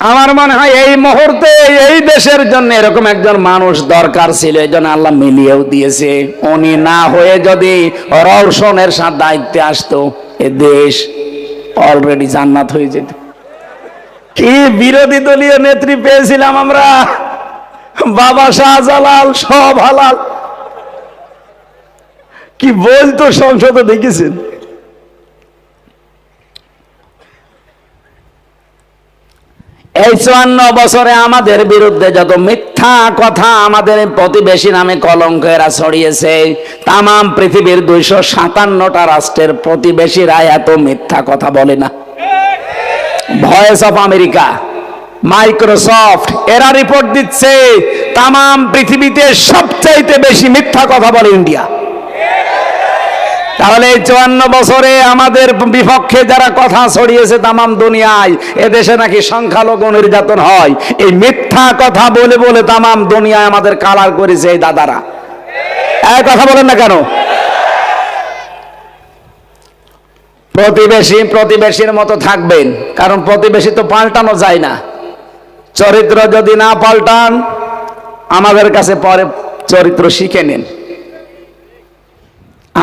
আমার মনে হয় এই মুহূর্তে এই দেশের জন্য এরকম একজন মানুষ দরকার ছিল, এই জন্য আল্লাহ মিলিয়েও দিয়েছে। উনি না হয়ে যদি রওশনের সাথে দায়িত্বে আসতো, এ দেশ অলরেডি জান্নাত হয়ে যেত। কি বিরোধী দলীয় নেত্রী পেয়েছিলাম আমরা, বাবা শাহজালাল, সব হালাল। কি বলতো সংসদে, দেখেছেন? এই 54 বছরে আমাদের বিরুদ্ধে যত মিথ্যা কথা আমাদের প্রতিবেশী নামে কলঙ্ক এরা ছড়িয়েছে, তামাম পৃথিবীর 257টা রাষ্ট্রের প্রতিবেশীরা এত মিথ্যা কথা বলে না। ভয়েস অফ আমেরিকা, মাইক্রোসফট এরা রিপোর্ট দিচ্ছে তামাম পৃথিবীতে সবচাইতে বেশি মিথ্যা কথা বলে ইন্ডিয়া। তাহলে এই 54 বছরে আমাদের বিপক্ষে যারা কথা ছড়িয়েছে তামাম দুনিয়ায়, এদেশে নাকি সংখ্যালঘু নির্যাতন হয়, এই মিথ্যা কথা বলে বলে তামাম দুনিয়ায় আমাদের কালার করেছে এই দাদারা। এই কথা বলেন না কেন? প্রতিবেশী প্রতিবেশীর মতো থাকবেন, কারণ প্রতিবেশী তো পাল্টানো যায় না। চরিত্র যদি না পাল্টান, আমাদের কাছে পরে চরিত্র শিখে নিন।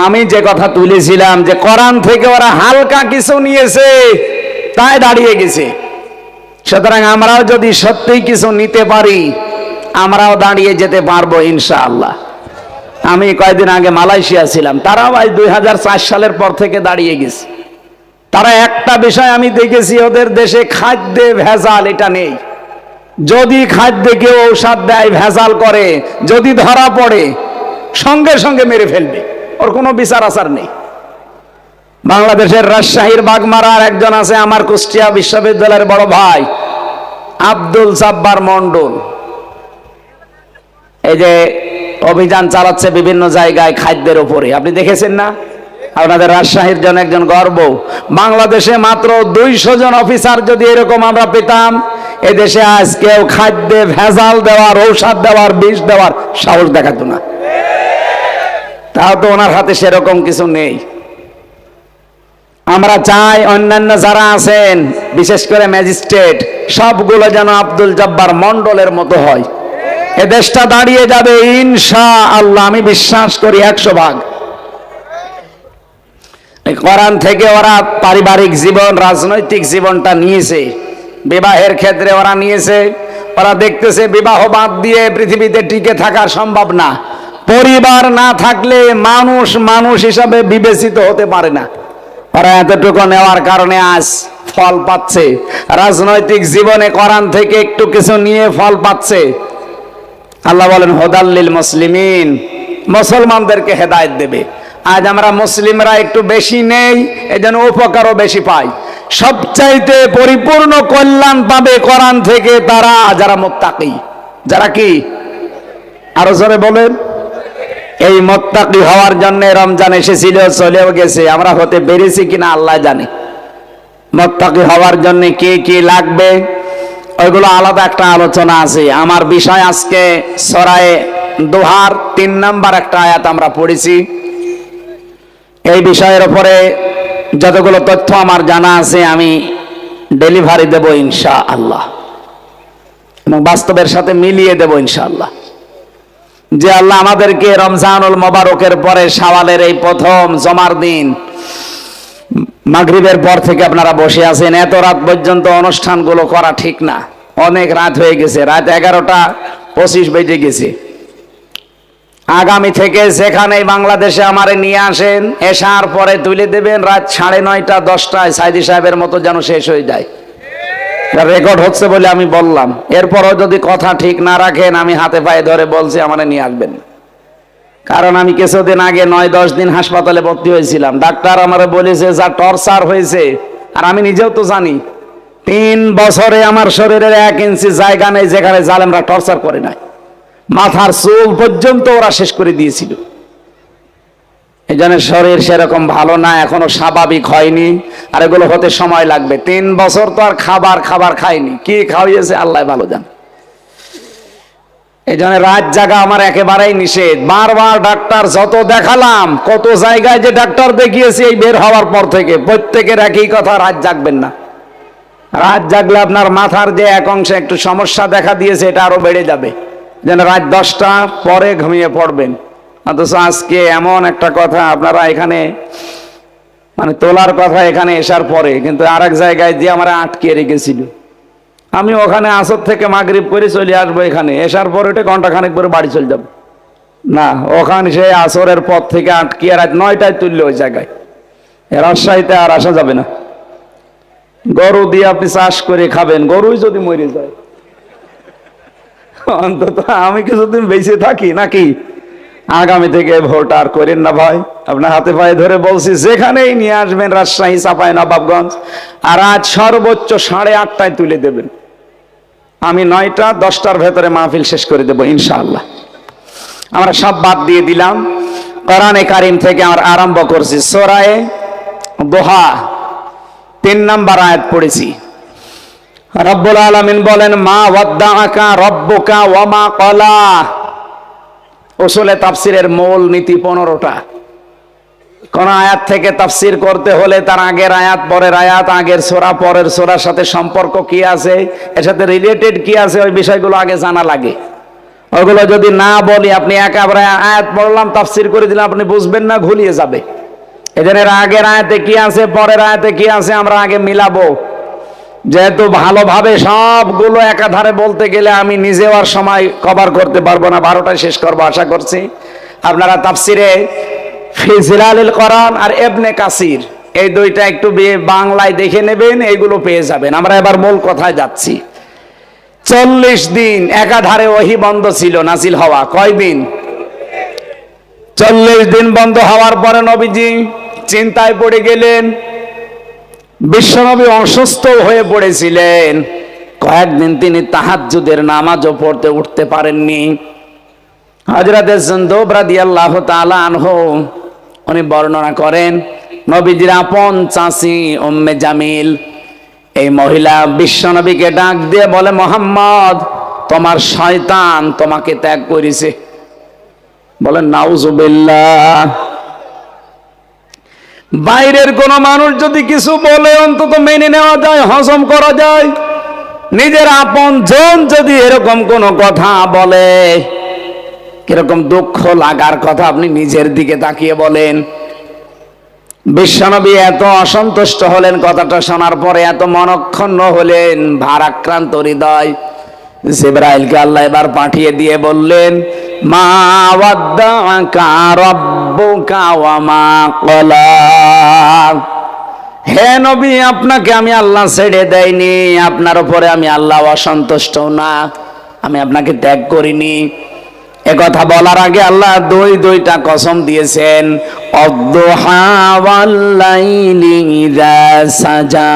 আমি যে কথা তুলেছিলাম যে কোরআন থেকে ওরা হালকা কিছু নিয়েছে তাই দাঁড়িয়ে গেছে, সুতরাং আমরাও যদি সত্যিই কিছু নিতে পারি আমরাও দাঁড়িয়ে যেতে পারবো ইনশাআল্লাহ। আমি কয়েকদিন আগে মালয়েশিয়া ছিলাম, তারাও 2004 সালের পর থেকে দাঁড়িয়ে গেছে। তারা একটা বিষয় আমি দেখেছি, ওদের দেশে খাদ্যে ভেজাল এটা নেই। যদি খাদ্যে কেউ ঔষধ দেয়, ভেজাল করে, যদি ধরা পড়ে সঙ্গে সঙ্গে মেরে ফেলবে, ওর কোনো বিচার আচার নেই। বাংলাদেশের রাজশাহীর বাগমারার একজন আছে, আমার কুষ্টিয়া বিশ্ববিদ্যালয়ের বড় ভাই আব্দুল জব্বার মন্ডল, এই যে অভিযান চালাচ্ছে বিভিন্ন জায়গায় খাদ্যের উপরে, আপনি দেখেছেন না? আপনাদের রাজশাহীর জন্য একজন গর্ব। বাংলাদেশে মাত্র 200 জন অফিসার যদি এরকম আমরা পেতাম, এদেশে আজ কেউ খাদ্যে ভেজাল দেওয়ার, ঔষধ দেওয়ার, বিষ দেওয়ার সাহস দেখাতো না। তাও তো ওনার হাতে সেরকম কিছু নেই। আমরা চাই অন্যান্য যারা আছেন, বিশেষ করে ম্যাজিস্ট্রেট, সবগুলো যেন আব্দুল জব্বার মন্ডলের মতো হয়। এ দেশটা দাঁড়িয়ে যাবে ইনশাআল্লাহ, আমি বিশ্বাস করি 100%। কোরআন থেকে ওরা পারিবারিক জীবন, রাজনৈতিক জীবনটা নিয়েছে, বিবাহের ক্ষেত্রে ওরা নিয়েছে। ওরা দেখতেছে বিবাহ বাদ দিয়ে পৃথিবীতে টিকে থাকা সম্ভব না। পরিবার না থাকলে মানুষ মানুষ হিসাবে বিবেচিত হতে পারে না। ওরা এতটুকু নেওয়ার কারণে আজ ফল পাচ্ছে। রাজনৈতিক জীবনে কোরআন থেকে একটু কিছু নিয়ে ফল পাচ্ছে। আল্লাহ বলেন হুদাল্লিল মুসলিমিন, মুসলমানদেরকে হেদায়েত দেবে। আজ আমরা মুসলিমরা একটু বেশি নেই, এজন্য উপকারও বেশি পাই। সবচাইতে পরিপূর্ণ কল্যাণ পাবে কোরআন থেকে তারা যারা মুত্তাকি। যারা কি? আরো জোরে বলেন। এই মুত্তাকি হওয়ার জন্য রমজান এসেছিল, চলেও গেছে, আমরা হতে পেরেছি কিনা আল্লাহ জানে। মুত্তাকি হওয়ার জন্য কি কি লাগবে ওইগুলো আলাদা একটা আলোচনা আছে। আমার বিষয় আজকে সূরা দোহার 3 নম্বর একটা আয়াত আমরা পড়েছি। এই বিষয়ের উপরে যতগুলো তথ্য আমার জানা আছে আমি ডেলিভারি দেব ইনশাআল্লাহ, এবং বাস্তবের সাথে মিলিয়ে দেব ইনশাআল্লাহ। যে আল্লাহ আমাদেরকে রমজানুল মোবারকের পরে শাওয়ালের এই প্রথম জমার দিন মাগরিবের পর থেকে আপনারা বসে আছেন, এত রাত পর্যন্ত অনুষ্ঠানগুলো করা ঠিক না। অনেক রাত হয়ে গেছে, রাত 11:25 বেজে গেছে। আগামী থেকে যেখানে বাংলাদেশে আমারে নিয়ে আসেন, এশার পরে তুলে দেবেন, রাত 9:30 10টায় সাইদি সাহেবের মতো যেন শেষ হয়ে যায়। রেকর্ড হচ্ছে বলে আমি বললাম, এরপরও যদি কথা ঠিক না রাখেন আমি হাতে পায়ে ধরে বলছি আমারে নিয়ে আসবেন। কারণ আমি কিছুদিন আগে 9-10 দিন হাসপাতালে ভর্তি হয়েছিলাম। ডাক্তার আমারে বলেছে যা টর্চার হয়েছে, আর আমি নিজেও তো জানি 3 বছরে আমার শরীরের 1 ইঞ্চি জায়গা নেই যেখানে জালেমরা টর্চার করে নাই। মাথার চুল পর্যন্ত ওরা শেষ করে দিয়েছিল। এই জন্য শরীর সেরকম ভালো না, এখনো স্বাভাবিক হয়নি, আর এগুলো হতে সময় লাগবে। 3 বছর তো আর খাবার খাইনি, কি খাওয়িয়েছে আল্লাহ ভালো জানে। এই জন্য রাত জাগা আমার একেবারেই নিষেধ। বারবার ডাক্তার যত দেখালাম, কত জায়গায় যে ডাক্তার দেখিয়েছি এই বের হওয়ার পর থেকে, প্রত্যেকের একই কথা, রাত জাগবেন না। রাত জাগলে আপনার মাথার যে এক অংশে একটু সমস্যা দেখা দিয়েছে, এটা আরো বেড়ে যাবে। যেন রাত 10টা পরে ঘুমিয়ে পড়বেন। অথচ আজকে এমন একটা কথা আপনারা এখানে মানে তোলার কথা এখানে এসার পরে, কিন্তু আরেক জায়গায় দিয়ে আমরা আটকে রেখেছিল। আমি ওখানে আসর থেকে মাগরিব করে চলে আসবো, এখানে এসার পরে ওটা ঘন্টাখানেক পরে বাড়ি চলে যাবো। না, ওখানে সে আসরের পর থেকে আটকিয়ে রাত 9টায় তুললে ওই জায়গায়। রাজশাহীতে আর আসা যাবে না। গরু দিয়ে আপনি চাষ করে খাবেন, গরুই যদি মরে যায়, অন্তত আমি কিছুদিন বেঁচে থাকি নাকি। আগামী থেকে ভোট আর করেন না ভাই, আপনার হাতে পায়ে ধরে বলছি, যেখানেই নিয়ে আসবেন রাজশাহী, চাঁপাইনবাবগঞ্জ, আর আজ সর্বোচ্চ 8:30টায় তুলে দেবেন। আমি 9টা 10টার ভেতরে মাহফিল শেষ করে দেবো ইনশাআল্লাহ। আমরা সব বাদ দিয়ে দিলাম, কোরআনে কারিম থেকে আমরা আরম্ভ করছি। সূরা দোহা 3 নম্বর আয়াত পড়েছি। রব্বুল আলামিন বলেন, মা ওয়াদ্দাআকা রব্বুকা ওয়া মা ক্বালা। উসুলে তাফসিরের মূল নীতি 15টা। কোন আয়াত থেকে তাফসির করতে হলে তার আগের আয়াত, পরের আয়াত, আগের সূরা, পরের সূরার সাথে সম্পর্ক কি আছে, এর সাথে রিলেটেড কি আছে, ওই বিষয়গুলো আগে জানা লাগে। ওগুলো যদি না বলি, আপনি একেবারে আয়াত পড়লাম তাফসির করে দিলাম, আপনি বুঝবেন না, ঘুলিয়ে যাবে। এজন্য আগের আয়াতে কি আছে, পরের আয়াতে কি আছে, আমরা আগে মিলাবো। যেহেতু ভালোভাবে সবগুলো একাধারে বলতে গেলে আমি নিজেও আর সময় কভার করতে পারবো না, 12টায় শেষ করবো আশা করছি। আপনারা তাফসিরে ফি জিলালিল কোরআন আর ইবনে কাসির, এই দুইটা একটু বাংলায় দেখে নেবেন, এইগুলো পেয়ে যাবেন। আমরা এবার মূল কথায় যাচ্ছি। 40 দিন একাধারে ওহী বন্ধ ছিল নাজিল হওয়া। কয়দিন? 40 দিন বন্ধ হওয়ার পরে নবীজি চিন্তায় পড়ে গেলেন। বিশ্বনবী অসুস্থ হয়ে পড়েছিলেন, কয়েকদিন তিনি তাহাজ্জুদের নামাজও পড়তে উঠতে পারেননি। হযরত জুনদুব রাদিয়াল্লাহু তাআলা আনহু উনি বর্ণনা করেন, নবীজির আপন চাচী উম্মে জামিল, এই মহিলা বিশ্বনবীকে ডাক দিয়ে বলে, মুহাম্মদ, তোমার শয়তান তোমাকে ত্যাগ করেছে। বলেন নাউজুবিল্লাহ। বাইরের কোন মানুষ যদি কিছু বলে অন্তত মেনে নেওয়া যায়, হজম করা যায়। নিজের আপন জন যদি এরকম কোন কথা বলে, কিরকম দুঃখ লাগার কথা আপনি নিজের দিকে তাকিয়ে বলেন। বিশ্বনবী এত অসন্তুষ্ট হলেন কথাটা শোনার পরে, এত মনক্ষুণ্ণ হলেন, ভারাক্রান্ত হৃদয়। জিবরাইলকে আল্লাহ এবার পাঠিয়ে দিয়ে বললেন, মা ওয়াদ্দাআকা রাব্বুকা ওয়া মা ক্বালা। হে নবী, আপনাকে আমি আল্লাহ ছেড়ে দেয়নি, আপনার উপরে আমি আল্লাহ অসন্তুষ্ট না, আমি আপনাকে ত্যাগ করিনি। এ কথা বলার আগে আল্লাহ দুইটা কসম দিয়েছেন, অদ্দুহা ওয়াল লাইলি ইযা সাজা।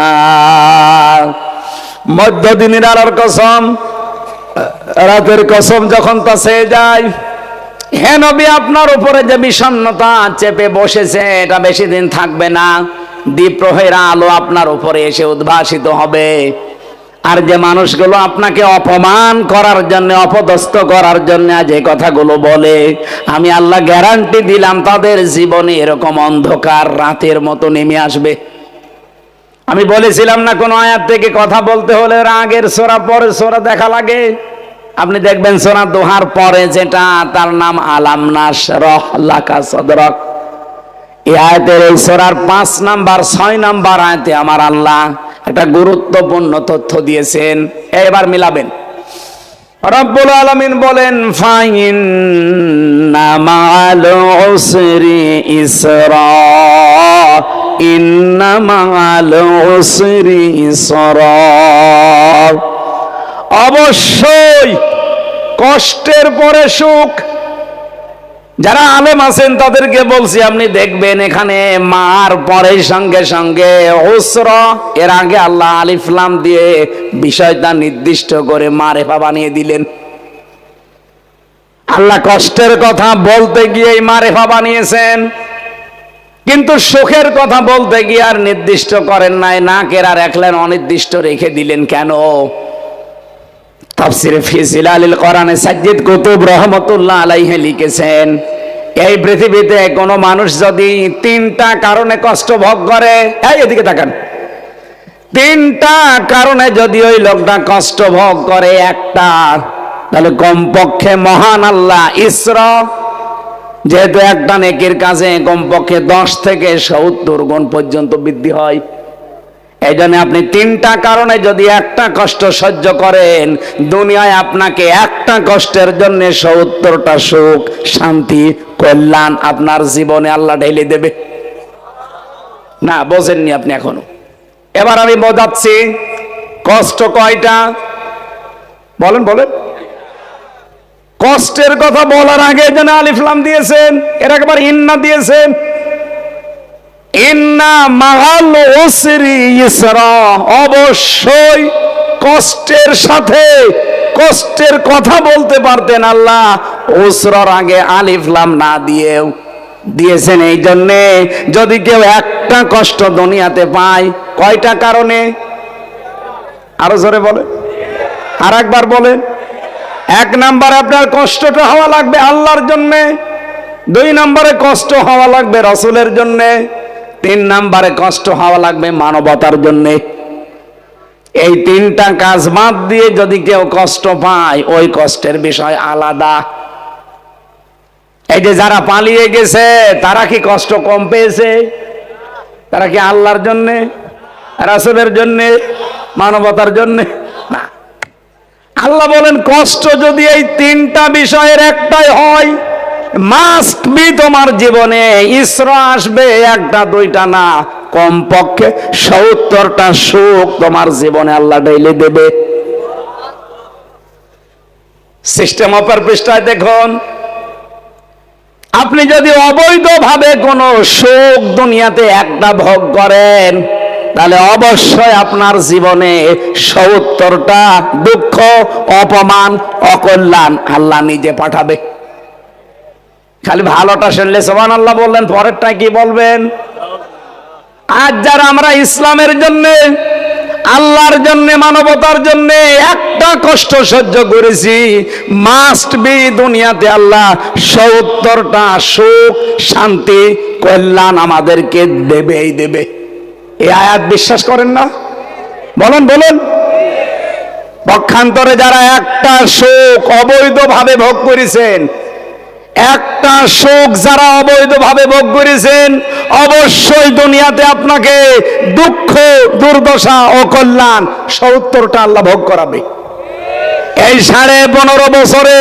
মধ্যদিনের আলোর কসম, রাতের কসম যখন তা ছেয়ে যায়। হে নবী, আপনার উপরে যে বিষণ্ণতা চেপে বসেছে, এটা বেশি দিন থাকবে না। দ্বীপ্রহরের আলো আপনার উপরে এসে উদ্ভাসিত হবে। আর যে মানুষগুলো আপনাকে অপমান করার জন্য, অপদস্থ করার জন্য যে কথাগুলো বলে, আমি আল্লাহ গ্যারান্টি দিলাম তাদের জীবনে এরকম অন্ধকার রাতের মতো নেমে আসবে। আমি বলেছিলাম না, কোন আয়াত থেকে কথা বলতে হলে আগের সূরা পরের সূরা দেখা লাগে। আপনি দেখবেন সূরা দোহার পরে যেটা, তার নাম আলাম নাশরাহ লাকা সাদরাক। এই আয়াতের এই সূরার 5 নাম্বার 6 নাম্বার আয়াতে আমার আল্লাহ একটা গুরুত্বপূর্ণ তথ্য দিয়েছেন। এবার মিলাবেন। রব্বুল আলামিন বলেন, ফাইন্না মা'আল উসরি ইসরা, ইন্না মা'আল উসরি ইসরা। অবশ্যই কষ্টের পরে সুখ। যারা আলেম আছেন তাদেরকে বলছি, আপনি দেখবেন এখানে মার পরে সঙ্গে সঙ্গে উসরা, এর আগে আল্লাহ আলিফ লাম দিয়ে বিষয়টা নির্দিষ্ট করে মারেফা বানিয়ে দিলেন। আল্লাহ কষ্টের কথা বলতে গিয়ে মারেফা বানিয়েছেন, কিন্তু সুখের কথা বলতে গিয়ে আর নির্দিষ্ট করেন নাই, না কেরা রাখলেন, অনির্দিষ্ট রেখে দিলেন। কেন? তাফসিরে ফি জিলালিল কোরআনে সাজ্জিদ কুতুব রহমাতুল্লাহ আলাইহি লিখেছেন, এই পৃথিবীতে কোনো মানুষ যদি 3টা কারণে কষ্ট ভোগ করে, এদিকে তাকান, তিনটা কারণে যদি ওই লোকটা কষ্ট ভোগ করে একটা, তাহলে কমপক্ষে মহান আল্লাহ ইসরা, যেহেতু একটা নেকির কাজে কমপক্ষে 10 থেকে 70 গুণ পর্যন্ত বৃদ্ধি হয়, এই জন্য আপনি তিনটা কারণে যদি একটা কষ্ট সহ্য করেন, দুনিয়ায় আপনাকে একটা কষ্টের জন্য 70টা সুখ, শান্তি, কল্যাণ আপনার জীবনে আল্লাহ ঢেলে দেবে। না বোঝেননি আপনি এখনো। এবার আমি বোঝাচ্ছি কষ্ট কয়টা। বলেন বলেন। কষ্টের কথা বলার আগে যেন আলিফ লাম দিয়েছেন, এর একবার ইন্না দিয়েছেন। ইন্না মাআল উসরি ইসরা, অবশ্যই কষ্টের সাথে কষ্টের কথা বলতে পারতেন আল্লাহ উসরার আগে আলিফ লাম না দিয়েও দিয়েছেন। এই জন্যে যদি কেউ একটা কষ্ট দুনিয়াতে পায়, কয়টা কারণে? আরো জোরে বলে, আর একবার বলেন। 1 নম্বরে আপনার কষ্টটা হওয়া লাগবে আল্লাহর জন্যে, 2 নম্বরে কষ্ট হওয়া লাগবে রাসূলের জন্যে, 3 নম্বরে কষ্ট হওয়া লাগবে মানবতার জন্যে। এই 3টা কাজ বাদ দিয়ে যদি কেউ কষ্ট পায়, ওই কষ্টের বিষয় আলাদা। এই যে যারা পালিয়ে গেছে, তারা কি কষ্ট কম পেয়েছে? তারা কি আল্লাহর জন্যে, রাসূলের জন্যে, মানবতার জন্যে? না। আল্লাহ বলেন কষ্ট যদি এই 3টা বিষয়ের একটাই হয়, মাস্ট বি তোমার জীবনে ইসরা আসবে, 1টা 2টা না, কমপক্ষে 70টা সুখ তোমার জীবনে আল্লাহ ঢেলে দেবে। সিস্টেম অফার পৃষ্ঠায় দেখুন, আপনি যদি অবৈধভাবে কোনো সুখ দুনিয়াতে একটা ভোগ করেন, তাহলে অবশ্যই আপনার জীবনে 70টা দুঃখ, অপমান, অকল্যাণ আল্লাহ নিজে পাঠাবে। খালি ভালোটা শুনলে সুবহানাল্লাহ বললেন, পরেরটা কি বলবেন? আজ যারা আমরা ইসলামের জন্য, আল্লাহর জন্য, মানবতার জন্য একটা কষ্ট সহ্য করেছি, মাস্ট বি দুনিয়াতে আল্লাহ 70টা সুখ, শান্তি, কল্যাণ আমাদেরকে দেবেই দেবে। এই আয়াত বিশ্বাস করেন না? বলেন বলেন। পক্ষান্তরে যারা একটা সুখ অবৈধভাবে ভোগ করেছেন, একটা সুখ যারা অবৈধভাবে ভোগ করেছেন, অবশ্যই দুনিয়াতে আপনাকে দুঃখ, দুর্দশা, অকল্যাণ 70টা আল্লাহ ভোগ করাবে। এই 15.5 বছরে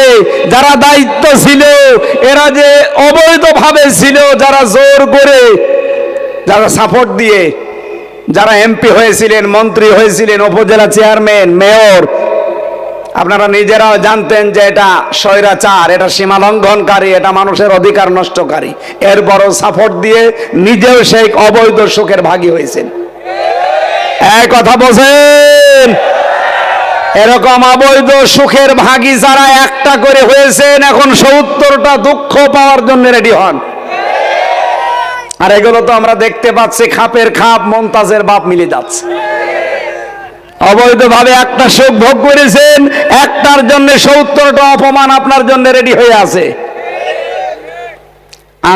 যারা দায়িত্ব ছিল, এরা যে অবৈধভাবে ছিল, যারা জোর করে, যারা সাপোর্ট দিয়ে, যারা এমপি হয়েছিলেন, মন্ত্রী হয়েছিলেন, উপজেলা চেয়ারম্যান, মেয়র, আপনারা নিজেরাও জানতেন যে এটা স্বৈরাচার, এটা সীমা লঙ্ঘনকারী, এটা মানুষের অধিকার নষ্টকারী। এরপরও সাপোর্ট দিয়ে নিজেও সেই অবৈধ সুখের ভাগী হয়েছেন। এই কথা বোঝেন? এরকম অবৈধ সুখের ভাগী যারা একটা করে হয়েছেন, এখন 70টা দুঃখ পাওয়ার জন্য রেডি হন। আর এগুলো তো আমরা দেখতে পাচ্ছি, খাপের খাপ মমতাজের বাপ মিলে যাচ্ছে। অবৈধভাবে একটা সুখ ভোগ করেছেন, একটার জন্য 70টা অপমান আপনার জন্য রেডি হয়ে আছে।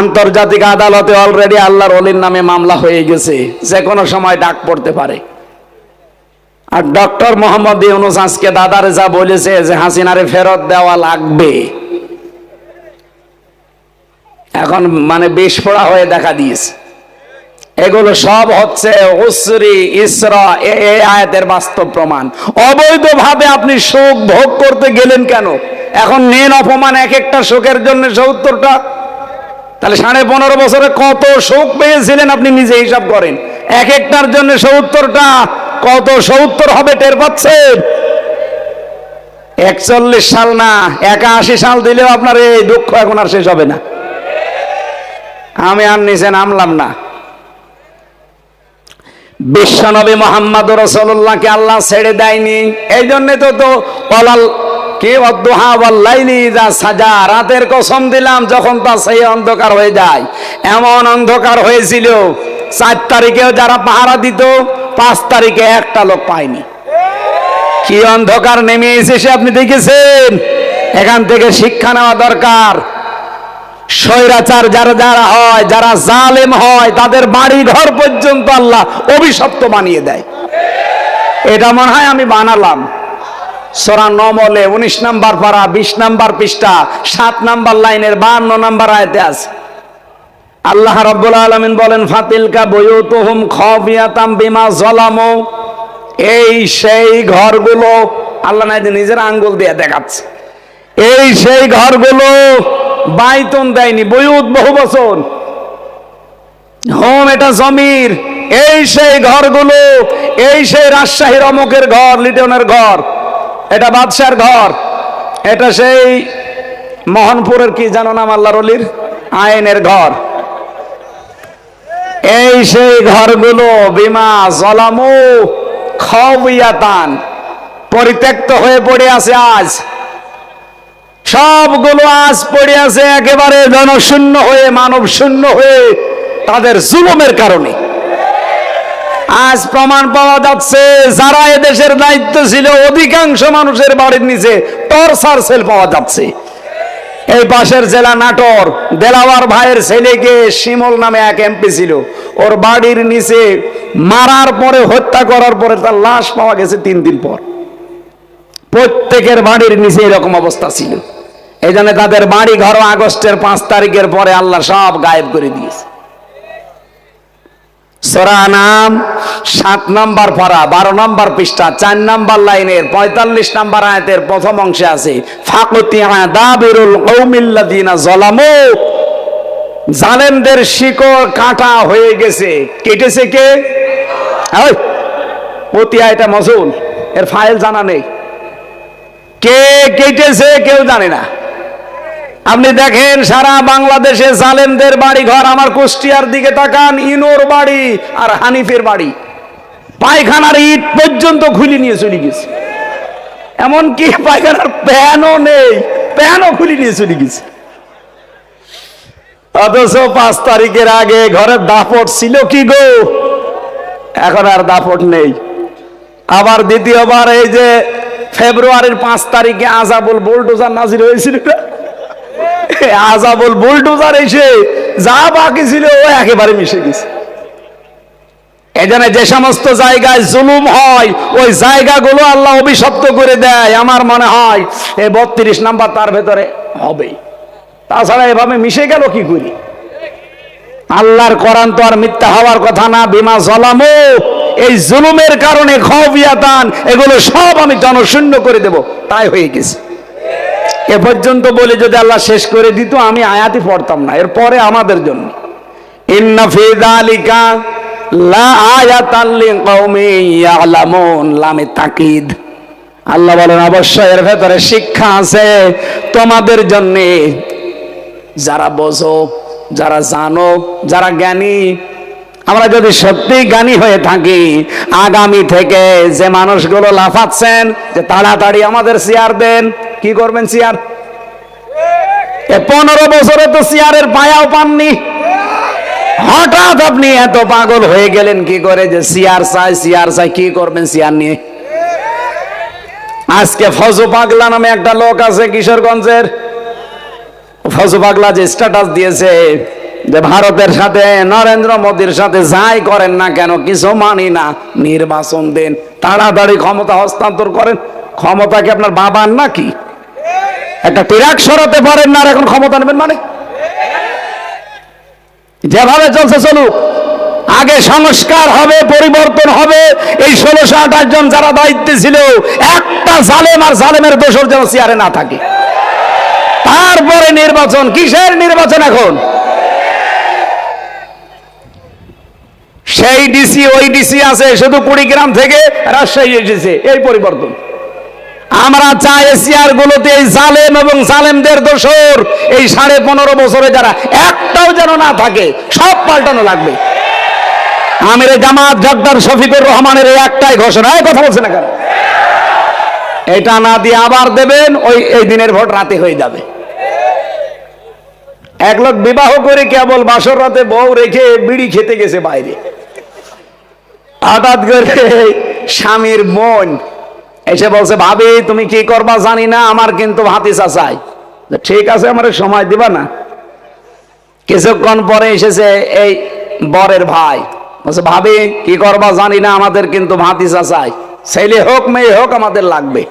আন্তর্জাতিক আদালতে অলরেডি আল্লাহর ওলির নামে মামলা হয়ে গেছে, যে কোনো সময় ডাক পড়তে পারে। আর ডক্টর মোহাম্মদ ইউনূস আজকে দাদারে যা বলেছে যে হাসিনারে ফেরত দেওয়া লাগবে, এখন মানে বিস্ফোরা হয়ে দেখা দিয়েছে। এগুলো সব হচ্ছে উসরি ইসরা, এই আয়াতের বাস্তব প্রমাণ। অবৈধভাবে আপনি সুখ ভোগ করতে গেলেন কেন? এখন নেন অপমান এক একটা সুখের জন্য 70টা। তাহলে 15.5 বছরে কত সুখ পেয়েছিলেন আপনি নিজে হিসাব করেন। এক একটার জন্য 70টা, কত 70 হবে টের পাচ্ছেন? 41 সাল না 81 সাল দিলেও আপনার এই দুঃখ এখন আর শেষ হবে না। আমি আর নিচে নামলাম না। বিশ্বনবী মুহাম্মদ রাসূলুল্লাহকে আল্লাহ ছেড়ে দেয়নি, এই জন্য তো ওয়ালাল কি ওয়াদুহা ওয়াল লাইলি ইযা সাজা, রাতের কসম দিলাম যখন তা সেই অন্ধকার হয়ে যায়। এমন অন্ধকার হয়েছিল 4 তারিখেও যারা পাহারা দিত, 5 তারিখে একটা লোক পায়নি। কি অন্ধকার নেমে এসেছে আপনি দেখেছেন? এখান থেকে শিক্ষা নেওয়া দরকার। স্বৈরাচার যারা যারা হয়, যারা জালেম হয়, তাদের বাড়ি ঘর পর্যন্ত আল্লাহ অভিশপ্ত বানিয়ে দেয়। এটা মনে হয় আমি বানালাম। সূরা নমলে 19 নম্বর পারা 20 নম্বর পৃষ্ঠা 7 নম্বর লাইনের 52 নম্বর আয়াতে আছে। আল্লাহ রাব্বুল আলামিন বলেন, ফাতিলকা বুয়ুতুহুম খাবিয়াতাম বিমা যালামু। এই সেই ঘরগুলো, আল্লাহ না নিজের আঙ্গুল দিয়ে দেখাচ্ছে, এই সেই ঘরগুলো বাইতুন দেয়নি, বুয়ুত বহু বচন, হোম এটা জমির। এই সেই ঘরগুলো, এই সেই রাজশাহীর অমুকের ঘর, লিটনের ঘর, এটা বাদশার ঘর, এটা সেই মোহনপুরের কি জানো নাম আল্লাহর ওলির আইনের ঘর। এই সেই ঘরগুলো বিমা জলামু খাবিয়াতান, পরিত্যক্ত হয়ে পড়ে আছে। আজ সবগুলো আজ পড়ে আছে একেবারে জনশূন্য হয়ে, মানব শূন্য হয়ে, তাদের জুলুমের কারণে। আজ প্রমাণ পাওয়া যাচ্ছে যারা এদেশের দায়িত্ব ছিল, অধিকাংশ মানুষের বাড়ির নিচে টর্চার সেল পাওয়া যাচ্ছে। এই পাশের জেলা নাটোর, দেলাওয়ার ভাইয়ের ছেলেকে শিমল নামে এক এমপি ছিল, ওর বাড়ির নিচে মারার পরে, হত্যা করার পরে তার লাশ পাওয়া গেছে 3 দিন পর। প্রত্যেকের বাড়ির নিচে এরকম অবস্থা ছিল। এই জন্য তাদের বাড়ি ঘর আগস্টের 5 তারিখের পরে আল্লাহ সব গায়েব করে দিয়েছে। সূরা নাম 7 নম্বর পারা 12 নম্বর পৃষ্ঠা 4 নম্বর লাইনের 45 নম্বর আয়াতের প্রথম অংশে আছে, ফাকুতিয়া দাবিরুল কওমিল্লাযিনা যালামু। জালেমদের শিকড় কাটা হয়ে গেছে। কেটেছে কে? ওই পতিয়া, এটা মজুল, এর ফাইল জানা নেই। কে কেটেছে কেউ জানে না। আপনি দেখেন সারা বাংলাদেশে জালেমদের বাড়ি ঘর। আমার কুষ্টিয়ার দিকে তাকান, ইনোর বাড়ি আর হানিফের বাড়ি, পায়খানার ইট পর্যন্ত খুলে নিয়ে চলে গেছে। এমনকি পায়খানার প্যানও নেই, প্যানও খুলে নিয়ে চলে গেছে। অথচ 5 তারিখের আগে ঘরের দাপট ছিল কি গো, এখন আর দাপট নেই। আবার দ্বিতীয়বার এই যে ফেব্রুয়ারির 5 তারিখে আযাবুল বুলডোজার নাজির হয়েছিল, আযাবুল বুলডোজার এসে যা বাকি ছিল ও একেবারে মিশে গেছে। এজন্য যে সমস্ত জায়গায় জুলুম হয়, ওই জায়গাগুলো আল্লাহ অভিশপ্ত করে দেয়। আমার মনে হয় এই 32 নাম্বার তার ভেতরে হবে। তাছাড়া এভাবে মিশে গেল কি করি? আল্লাহর কোরআন তো আর মিথ্যা হওয়ার কথা না। বিমা যালামু, এই জুলুমের কারণে খাবিয়াতান, এগুলো সব আমি জনশূন্য করে দেব। তাই হয়ে গেছে। এ পর্যন্ত বলে যদি আল্লাহ শেষ করে দিত, আমি আয়াতই পড়তাম না। এরপরে আমাদের জন্য ইন্না ফি যালিকা লা আয়াতাল লিকাওমিন ইয়ালামুন, লামে তাকিদ। আল্লাহ বলেন অবশ্যই এর ভেতরে শিক্ষা আছে তোমাদের জন্য, যারা বোঝো, যারা জানো, যারা জ্ঞানী। আমরা যদি সত্যি জ্ঞানী হয়ে থাকি, আগামী থেকে যে মানুষগুলো লাফাচ্ছেন যে তাড়াতাড়ি আমাদের চেয়ার দেন, কি করবেন? চেয়ার 15 বছরে তো চেয়ারের পায়াও পাননি, হঠাৎ আপনি এত পাগল হয়ে গেলেন কি করে যে চেয়ার চাই, চেয়ার চাই? কি করবেন চেয়ার নিয়ে? আজকে ফজু পাগলা নামে একটা লোক আছে কিশোরগঞ্জের, ফজু পাগলা যে স্ট্যাটাস দিয়েছে যে ভারতের সাথে, নরেন্দ্র মোদীর সাথে যাই করেন না কেন কিছু মানি না, নির্বাচন দেন, তাড়াতাড়ি ক্ষমতা হস্তান্তর করেন। ক্ষমতা কি আপনার বাবার নাকি? একটা ট্রাক সরাতে পারেন না আর এখন ক্ষমতা নেবেন মানে? যেভাবে চলছে চলুক, আগে সংস্কার হবে, পরিবর্তন হবে। এই 1628 জন যারা দায়িত্বে ছিল, একটা জালেম আর জালেমের দোসর যেন চেয়ারে না থাকে। তারপরে নির্বাচন। কিসের নির্বাচন এখন? সেই ডিসি ওই ডিসি আছে, শুধু কুড়িগ্রাম থেকে রাজশাহী এসেছে, এই পরিবর্তন। আমরা চাই চেয়ার গুলোতে এই জালেম এবং জালেমদের দোসর, এই 15.5 বছরে যারা, একটাও যেন না থাকে, সব পাল্টানো লাগবে। আমিরে জামাত ডক্টর শফিকুর রহমানের এই একটাই ঘোষণা, এই কথা বলছে না কেন? এটা না দিয়ে আবার দেবেন, এই দিনের ভোট রাতে হয়ে যাবে। এক লোক বিবাহ করে কেবল বাসর রাতে বউ রেখে বিড়ি খেতে গেছে বাইরে, হঠাৎ করে স্বামীর বোন এসে বলছে, ভাবি তুমি কি করবা জানি না, আমার কিন্তু ভাতিজা চাই। ঠিক আছে, আমার সময় দিবা না? কিছুক্ষণ পরে এসেছে এই বরের ভাই, বলছে ভাবি কি করবা জানি না, আমাদের কিন্তু ভাতিজা চাই। ছেলে হোক মেয়ে হোক আমাদের লাগবে।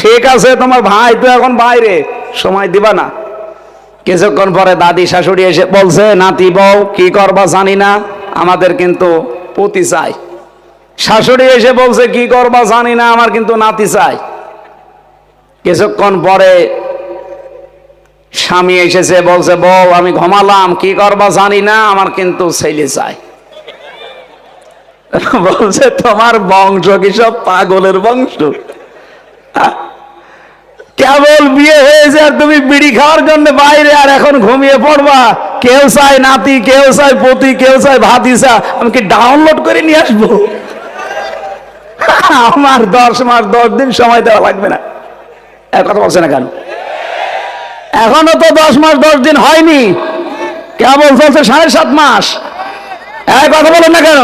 ঠিক আছে, তোমার ভাই তো এখন বাইরে, সময় দিবা না। কিছুক্ষণ পরে দাদি শাশুড়ি এসে বলছে, নাতি বউ কি করবা জানি না, আমাদের কিন্তু পতি চাই। শাশুড়ি এসে বলছে, কি করবা জানি না, আমার কিন্তু নাতি চাই। কিছুক্ষণ পরে স্বামী এসেছে, বলছে, বউ আমি ঘুমালাম, কি করবা জানি না, আমার কিন্তু ছেলে চাই। বলছে, তোমার বংশ কি সব পাগলের বংশ? কেবল বিয়ে হয়েছে আর তুমি বিড়ি খাওয়ার জন্য বাইরে, আর এখন ঘুমিয়ে পড়বা? কেউ চায় নাতি, কেউ চায় পতি, কেউ চায় ভাতিজা, আমি কি ডাউনলোড করে নিয়ে আসবো? আমার 10 মাস 10 দিন সময় দেওয়া লাগবে না। এক কথা বলছে না কেন? এখনো তো 10 মাস 10 দিন হয়নি, কেবল চলছে 7.5 মাস। এক কথা বলেন না কেন?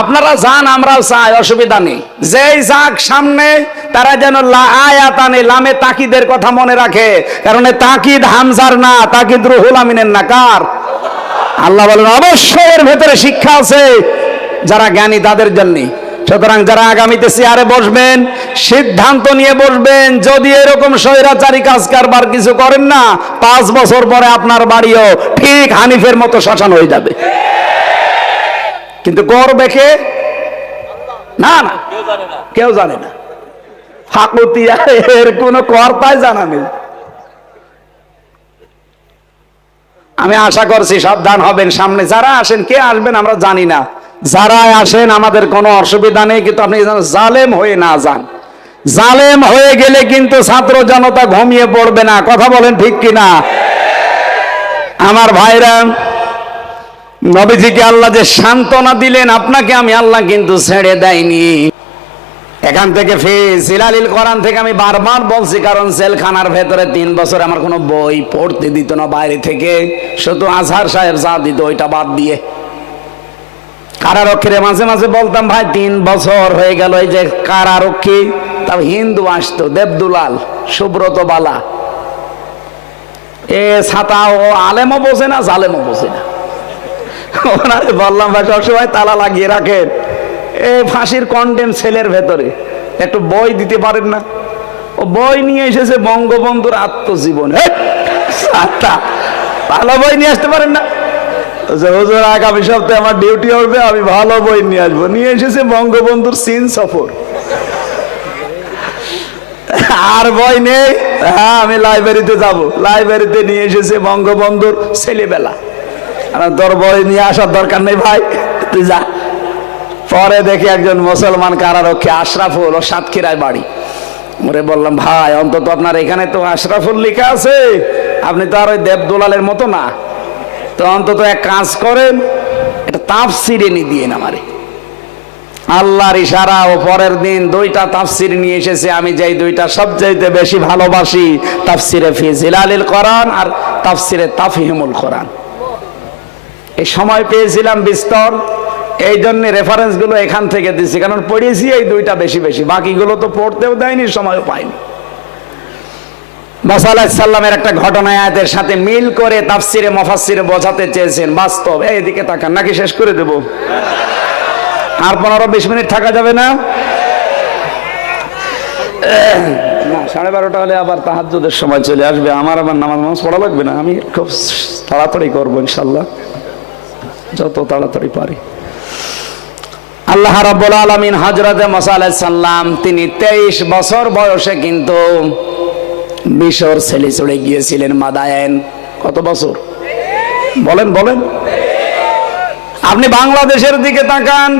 আপনারা যান, আমরাও চাই, অসুবিধা নেই। যেই যাক সামনে তারা যেন আয়াতানে লামে তাকিদের কথা মনে রাখে, কারণ তাকিদ হামজার না, তাকিদ রুহুল আমিনের না, কার? আল্লাহ বলেন অবশ্যই এর ভেতরে শিক্ষা আছে যারা জ্ঞানী তাদের জন্য। সুতরাং যারা আগামীতে চেয়ারে বসবেন, সিদ্ধান্ত নিয়ে বসবেন, যদি এরকম স্বৈরাচারী কাজ কারবার কিছু করেন না, 5 বছর পরে আপনার বাড়িও ঠিক হানিফের মতো শ্মশান হয়ে যাবে। কিন্তু করবে কে? না না, কেউ জানে না। ফাকুতিয়া এর কোন কর্তাই জানা নেই। আমি আশা করছি সাবধান হবেন। সামনে যারা আসেন, কে আসবেন আমরা জানি না, যারা আসেন আমাদের কোনো অসুবিধা নেই, কিন্তু আপনি জালেম হয়ে না যান। জালেম হয়ে গেলে কিন্তু ছাত্র জনতা ঘুমিয়ে পড়বে না। কথা বলেন ঠিক কিনা? আমার ভাইরা, নবীজিকে আল্লাহ যে সান্ত্বনা দিলেন, আপনাকে আমি আল্লাহ কিন্তু ছেড়ে দেয়নি। এখান থেকে জিলালিল কোরআন থেকে আমি বারবার বলছি, কারণ জেলখানার ভেতরে 3 বছর আমার কোনো বই পড়তে দিত না বাইরে থেকে, শুধু আজহার সাহেব যা দিত ওইটা বাদ দিয়ে। কারারক্ষীরে মাঝে মাঝে বলতাম, ভাই 3 বছর হয়ে গেল, এই যে কারারক্ষী, তাও হিন্দু আসতো, দেবদুলাল, সুব্রত বালা, এ ছাতা, ও আলেমও বোঝে না, জালেমও বোঝে না। ওনারে বললাম, ভাই সবসময় তালা লাগিয়ে রাখেন, এই ফাঁসির কন্ডেম সেলের ভেতরে একটু বই দিতে পারেন না? ও বই নিয়ে এসেছে বঙ্গবন্ধুর আত্মজীবন, ভালো বই নিয়ে আসতে পারেন না? হুজুর আগামী সপ্তাহে আমার ডিউটি হবে, আমি ভালো বই নিয়ে আসবো। নিয়ে এসেছে বঙ্গবন্ধুর চীন সফর, আর বই নেই। হ্যাঁ, আমি লাইব্রেরিতে যাব, লাইব্রেরিতে নিয়ে এসেছে বঙ্গবন্ধুর ছেলেবেলা। তোর বই নিয়ে আসার দরকার নেই ভাই, তুই যা। পরে দেখি একজন মুসলমান কারারক্ষী, আশরাফুল, ও সাতক্ষীরায় বাড়ি। ওরে বললাম, ভাই অন্তত আপনার এখানে তো আশরাফুল লেখা আছে, আপনি তো আর ওই দেবদুলালের মতো না, তো অন্তত এক কাজ করেন, এটা তাফসিরে নিয়ে দিয়ে আমারে। আল্লাহর ইশারা, ও পরের দিন 2টা তাফসির নিয়ে এসেছে, আমি যেই 2টা সবচাইতে বেশি ভালোবাসি, তাফসিরে ফি জিলালিল কোরআন আর তাফসিরে তাফহিমুল কোরআন। এই সময় পেয়েছিলাম বিস্তর, এই জন্য রেফারেন্স গুলো এখান থেকে দিচ্ছি, কারণ পড়েছি এই 2টা বেশি বেশি, বাকিগুলো তো পড়তেও দেয়নি, সময়ও পাইনি। মুসা আলাইহিস সালামের একটা ঘটনা আয়াতের সাথে মিল করে তাফসিরে মুফাসসিরে বোঝাতে চেয়েছেন, বাস্তব। এইদিকে তাকান, নাকি শেষ করে দেব? আর 15-20 মিনিট থাকা যাবে না? 12:30 হলে আবার তাহাজ্জুদের সময় চলে আসবে, আমার আবার নামাজ পড়া লাগবে না। আমি খুব তাড়াতাড়ি করবো ইনশাল্লাহ, যত তাড়াতাড়ি পারি। আল্লাহ রাব্বুল আলামিন হযরতে মুসা আলাইহিস সালাম, তিনি 23 বছর বয়সে কিন্তু মিশর ছেলে চড়ে গিয়েছিলেন মাদায়েন। কত বছর বলেন বলেন? আপনি বাংলাদেশের দিকে তাকান,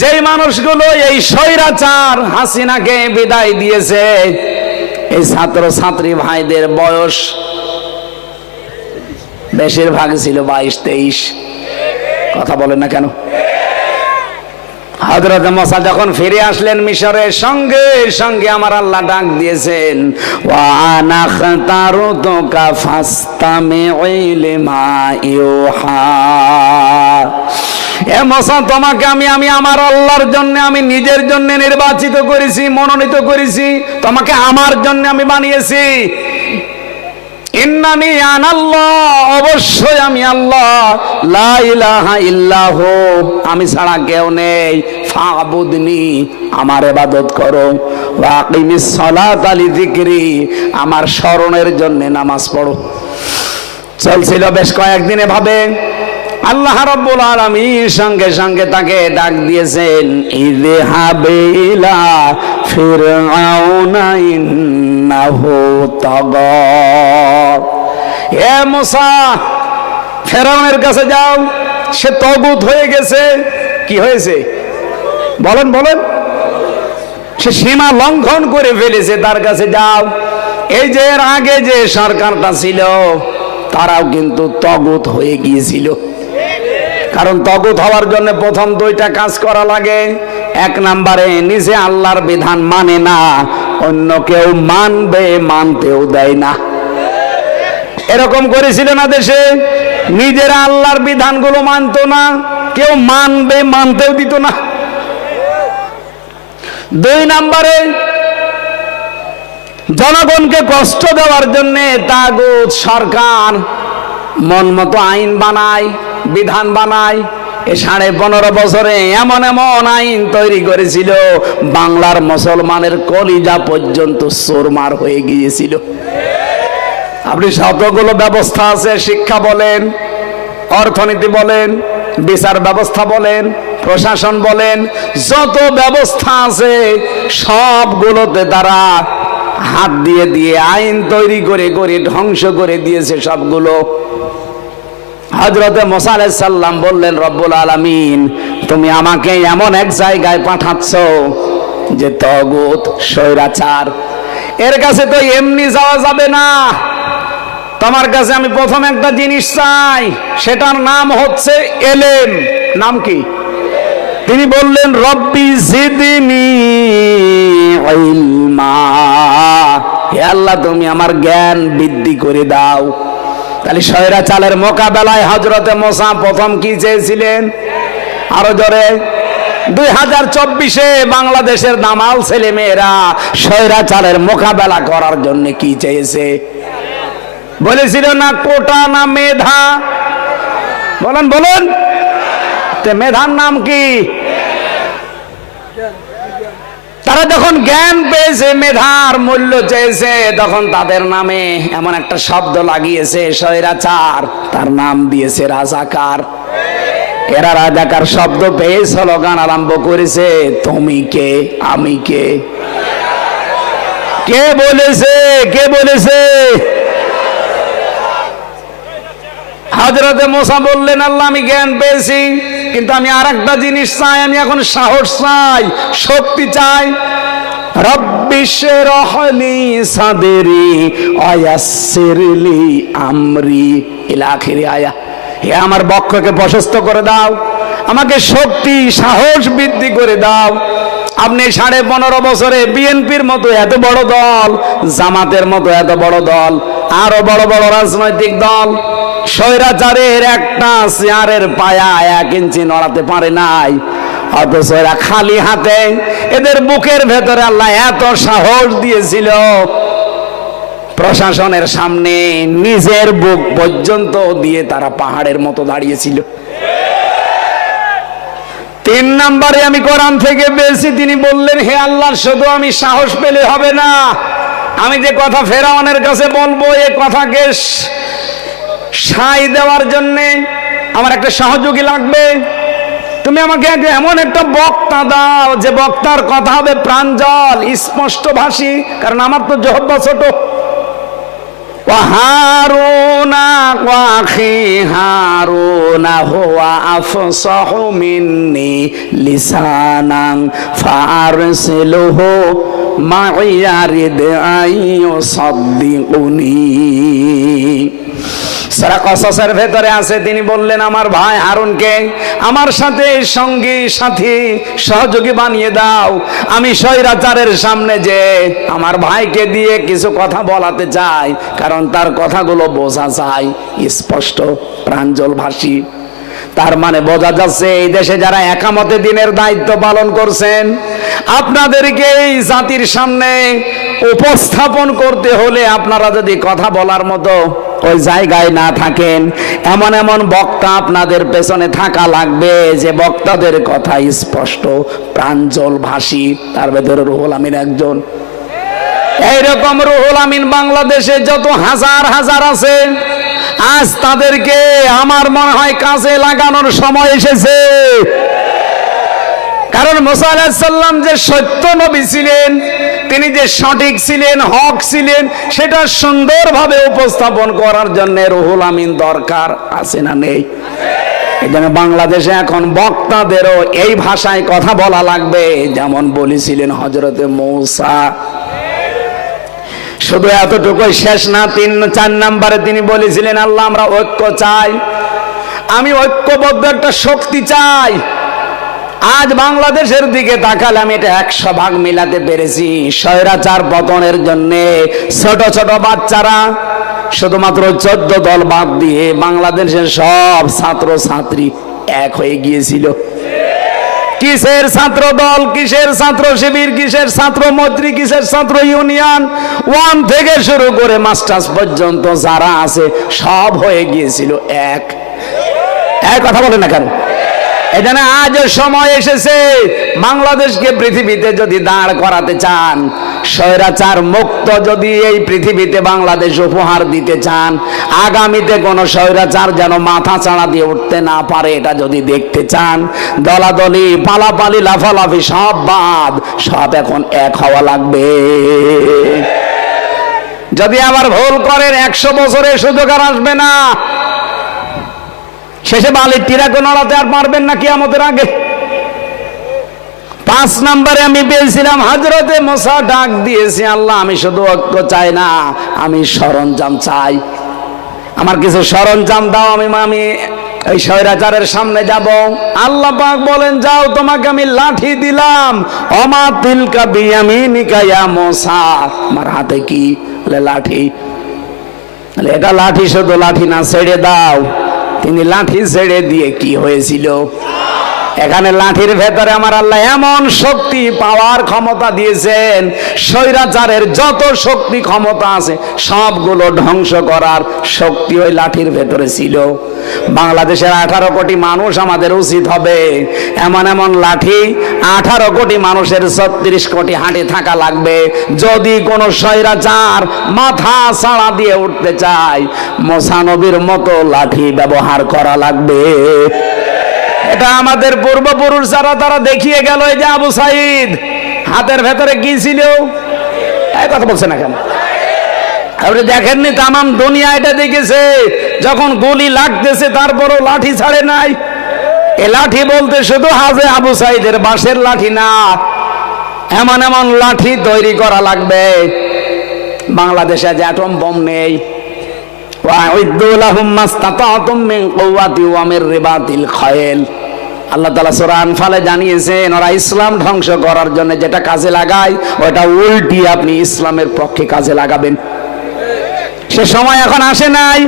যেই মানুষগুলো এই স্বৈরাচার হাসিনাকে বিদায় দিয়েছে, এই ছাত্র ছাত্রী ভাইদের বয়স বেশিরভাগ ছিল 22-23। কথা বলেন না কেন? হযরত মুসা যখন ফিরে আসলেন মিশরের, সঙ্গে সঙ্গে আমার আল্লাহ ডাক দিয়েছেন, ওয়া আনা খাতারতুকা ফাসতামি লিমা ইউহা। এ মুসা, তোমাকে আমি আমার আল্লাহর জন্য, আমি নিজের জন্য নির্বাচিত করেছি, মনোনীত করেছি, তোমাকে আমার জন্য আমি বানিয়েছি। ইন্নানি আনাল্লাহ, অবশ্যই আমি আল্লাহ, লা ইলাহা ইল্লাহু, আমি ছাড়া কেউ নেই, ফাবুদনি, আমার ইবাদত করো, ওয়া আকিমিস সালাতা লিযিকরি, আমার স্মরণের জন্য নামাজ পড়ো। চলছিল বেশ কয়েকদিন এভাবে। আল্লাহ রাব্বুল আলামিন সঙ্গে সঙ্গে তাকে ডাক দিয়েছেন, ইযহাব ইলা ফিরআউনা ইন্নাহু তাগা, এ মুসা, ফেরাউনের কাছে যাও, সে তগুত হয়ে গেছে। কি হয়েছে বলেন বলেন? সে সীমা লঙ্ঘন করে ফেলেছে, তার কাছে যাও। এই যে এর আগে যে সরকারটা ছিল তারাও কিন্তু তগুত হয়ে গিয়েছিল। কারণ তগুত হওয়ার জন্য প্রথম দুইটা কাজ করা লাগে। এক নম্বরে নিজে আল্লাহর বিধান মানে না, অন্য কেউ মানবে, মানতেও দেয় না। এরকম করেছিল না দেশে? নিজেরা আল্লাহর বিধানগুলো মানতো না, কেউ মানবে, মানতেও দিত না। দুই নম্বরে জনগণকে কষ্ট দেওয়ার জন্য তাগুত সরকার মন মতো আইন বানায়, বিধান বানায়। এ 15.5 বছরে এমন এমন আইন তৈরি করেছিল, বাংলার মুসলমানের কলিজা পর্যন্ত চোরমার হয়ে গিয়েছিল। আপনি যতগুলো ব্যবস্থা আছে, শিক্ষা বলেন, অর্থনীতি বলেন, বিচার ব্যবস্থা বলেন, প্রশাসন বলেন, যত ব্যবস্থা আছে সবগুলোতে তারা হাত দিয়ে দিয়ে আইন তৈরি করে করে ধ্বংস করে দিয়েছে সবগুলো। হযরতে মুসা আলাইহিস সালাম বললেন, রব্বুল আলামিন, তুমি আমাকে এমন এক জায়গায় পাঠাচ্ছ যে তাগুত, স্বৈরাচার, এর কাছে তো এমনি যাওয়া যাবে না। তোমার কাছে আমি প্রথম একটা জিনিস চাই, সেটার নাম হচ্ছে এলেম। নাম কি? তিনি বললেন, রব্বি জিদনি ইলমা, হে আল্লাহ, তুমি আমার জ্ঞান বৃদ্ধি করে দাও। তাহলে স্বৈরাচারের মোকাবেলায় হযরতে মুসা প্রথম কি চেয়েছিলেন? আরো জোরে। 2024-এ বাংলাদেশের দামাল ছেলে মেয়েরা স্বৈরাচারের মোকাবেলা করার জন্য কি চেয়েছে? বলেছিল না কোটা না মেধা? বলেন বলেন, মেধার নাম কি? তারা যখন জ্ঞান পেয়েছে, মেধার মূল্য চেয়েছে, তখন তাদের নামে এমন একটা শব্দ লাগিয়েছে, স্বৈরাচার, তার নাম দিয়েছে রাজাকার। এরা রাজাকার শব্দ পেয়ে স্লোগান আরম্ভ করেছে, তুমি কে, আমি কে। কে বলেছে? কে বলেছে? হযরতে মুসা বললেন, আল্লাহ, আমি জ্ঞান পেয়েছি, কিন্তু আমি আরেকটা জিনিস চাই, আমি এখন সাহস চাই, শক্তি চাই। রব্বি শরহ লি সাদরি ওয়ায়াসসির লি আমরি, ইলা আখিরি আয়া। হে আমার বক্ষকে প্রশস্ত করে দাও, আমাকে শক্তি, সাহস বৃদ্ধি করে দাও। আপনি 15.5 বছরে বিএনপির মতো এত বড় দল, জামাতের মতো এত বড় দল, আরো বড় বড় রাজনৈতিক দল, স্বৈরাচারের একটা চেয়ারের পায়া 1 ইঞ্চি নড়াতে পারে নাই, অথচ এরা খালি হাতে, এদের বুকের ভেতরে আল্লাহ এত সাহস দিয়েছিল, প্রশাসনের সামনে নিজের বুক পর্যন্ত দিয়ে তারা পাহাড়ের মতো দাঁড়িয়েছিল। 3 নম্বরে আমি কোরআন থেকে পেয়েছি, তিনি বললেন, হে আল্লাহ, শুধু আমি সাহস পেলে হবে না, আমি যে কথা ফেরাউনের কাছে বলবো, এ কথাকে সায় দেওয়ার জন্য আমার একটা সহযোগী লাগবে। তুমি আমাকে এমন একটা বক্তা দাও, যে বক্তার কথা হবে প্রাঞ্জল, স্পষ্ট ভাষী, কারণ আমার তো জিহ্বা ছোট। হারুনা ওয়াখি হারুনা হুয়া আফসাহু মিন্নি লিসানান ফারসিলহু মাইয়া রিদআইয়ুসাদ্দিকুনি। সূরা কসসের ভেতরে আছে, তিনি বললেন, আমার ভাই হারুনকে আমার সাথে সঙ্গী, সাথী, সহযোগী বানিয়ে দাও। আমি স্বৈরাচারের সামনে যে আমার ভাইকে দিয়ে কিছু কথা বলাতে চাই, কারণ তার কথাগুলো বোঝা যায়, স্পষ্ট, প্রাঞ্জল ভাষী। তার মানে বোঝা যাচ্ছে এই দেশে যারা একামতে দিনের দায়িত্ব পালন করছেন, আপনাদেরকে এই জাতির সামনে উপস্থাপন করতে হলে আপনারা যদি কথা বলার মতো ওই জায়গায় না থাকেন, এমন এমন বক্তা আপনাদের পেছনে থাকা লাগবে যে বক্তাদের কথা স্পষ্ট প্রাঞ্জল ভাষী। তার ভেতরে রুহুল আমিন একজন। এইরকম রুহুল আমিন বাংলাদেশে যত হাজার হাজার আছে, আজ তাদেরকে আমার মনে হয় কাজে লাগানোর সময় এসেছে। কারণ মুসা আলাইহিস সালাম যে সত্য নবী ছিলেন, তিনি যে সঠিক ছিলেন, হক ছিলেন, সেটা সুন্দরভাবে উপস্থাপন করার জন্য রুহুল আমিন দরকার আছে না নেই? এখানে বাংলাদেশে এখন বক্তাদেরও এই ভাষায় কথা বলা লাগবে, যেমন বলেছিলেন হযরতে মূসা। শুধু এতটুকুই শেষ না, 3-4 নম্বরে তিনি বলেছিলেন, আল্লাহ আমরা ঐক্য চাই, আমি ঐক্যবদ্ধ একটা শক্তি চাই। আজ বাংলাদেশের দিকে তাকালে আমি এটা 100 ভাগ মিলাতে পেরেছি। স্বৈরাচার পতনের জন্য ছোট ছোট বাচ্চারা শুধুমাত্র 14 দল বাদ দিয়ে বাংলাদেশের সব ছাত্র ছাত্রী এক হয়ে গিয়েছিল। কিসের ছাত্র দল, কিসের ছাত্র শিবির, কিসের ছাত্র মৈত্রী, কিসের ছাত্র ইউনিয়ন, 1 থেকে শুরু করে মাস্টার্স পর্যন্ত যারা আছে সব হয়ে গিয়েছিল এক। কথা বলে না কেন? এখানে আজ সময় এসেছে, বাংলাদেশকে পৃথিবীতে যদি দাঁড় করাতে চান, স্বৈরাচার মুক্ত যদি এই পৃথিবীতে বাংলাদেশ উপহার দিতে চান, আগামীতে কোন স্বৈরাচার যেন মাথা চাড়া দিয়ে উঠতে না পারে, এটা যদি দেখতে চান, দলাদলি পালাপালি লাফালাফি সব বাদ, সব এখন এক হওয়া লাগবে। যদি আবার ভুল করেন 100 বছরে সুযোগ আর আসবে না। শেষে বালির টিরাকে নড়াতে আর পারবেন না কিয়ামতের আগে। 5 নম্বরে আমি পেয়েছিলাম হযরতে মূসা ডাক দিয়েছে, আল্লাহ আমি শুধু ঐক্য চাই না, আমি সরঞ্জাম চাই, আমার কিছু সরঞ্জাম দাও, আমি এই স্বৈরাচারের সামনে যাব। আল্লাহ পাক বলেন, যাও তোমাকে আমি লাঠি দিলাম। ওমা তিলকা বিয়ামিনিকা ইয়া মূসা, আমার হাতে কি? বলে লাঠি। বলে এটা লাঠি, শুধু লাঠি না, ছেড়ে দাও। তিনি লাঠি ছেড়ে দিয়ে কি হয়েছিল? এখানে লাঠির ভেতরে আমার আল্লাহ এমন শক্তি পাওয়ার ক্ষমতা দিয়েছেন, স্বৈরাচারের যত শক্তি ক্ষমতা আছে সবগুলো ধ্বংস করার শক্তি ওই লাঠির ভেতরে ছিল। বাংলাদেশের 18 কোটি মানুষ আমাদের উচিত হবে এমন এমন লাঠি 18 কোটি মানুষের 36 কোটি হাঁটে থাকা লাগবে। যদি কোনো স্বৈরাচার মাথা ছাড়া দিয়ে উঠতে চায়, মূসা নবীর মতো লাঠি ব্যবহার করা লাগবে। এটা আমাদের পূর্বপুরুষ যারা তারা দেখিয়ে গেল। এই যে আবু সাইদ হাতের ভেতরে কি ছিল? এই কথা বলছে না কেন? আপনি দেখেননি? তামাম দুনিয়া এটা দেখেছে, যখন গুলি লাগতেছে তারপরও লাঠি ছাড়ে নাই। এ লাঠি বলতে শুধু হাজে আবু সাইদের বাঁশের লাঠি না, এমন এমন লাঠি তৈরি করা লাগবে। বাংলাদেশে যে অ্যাটম বম নেই, আল্লাহ তাআলা সূরা আনফালে জানিয়েছেন, ওরা ইসলাম ধ্বংস করার জন্য যেটা কাজে লাগায় ওটা উল্টি আপনি ইসলামের পক্ষে কাজে লাগাবেন। সে সময় এখন আসে নাই।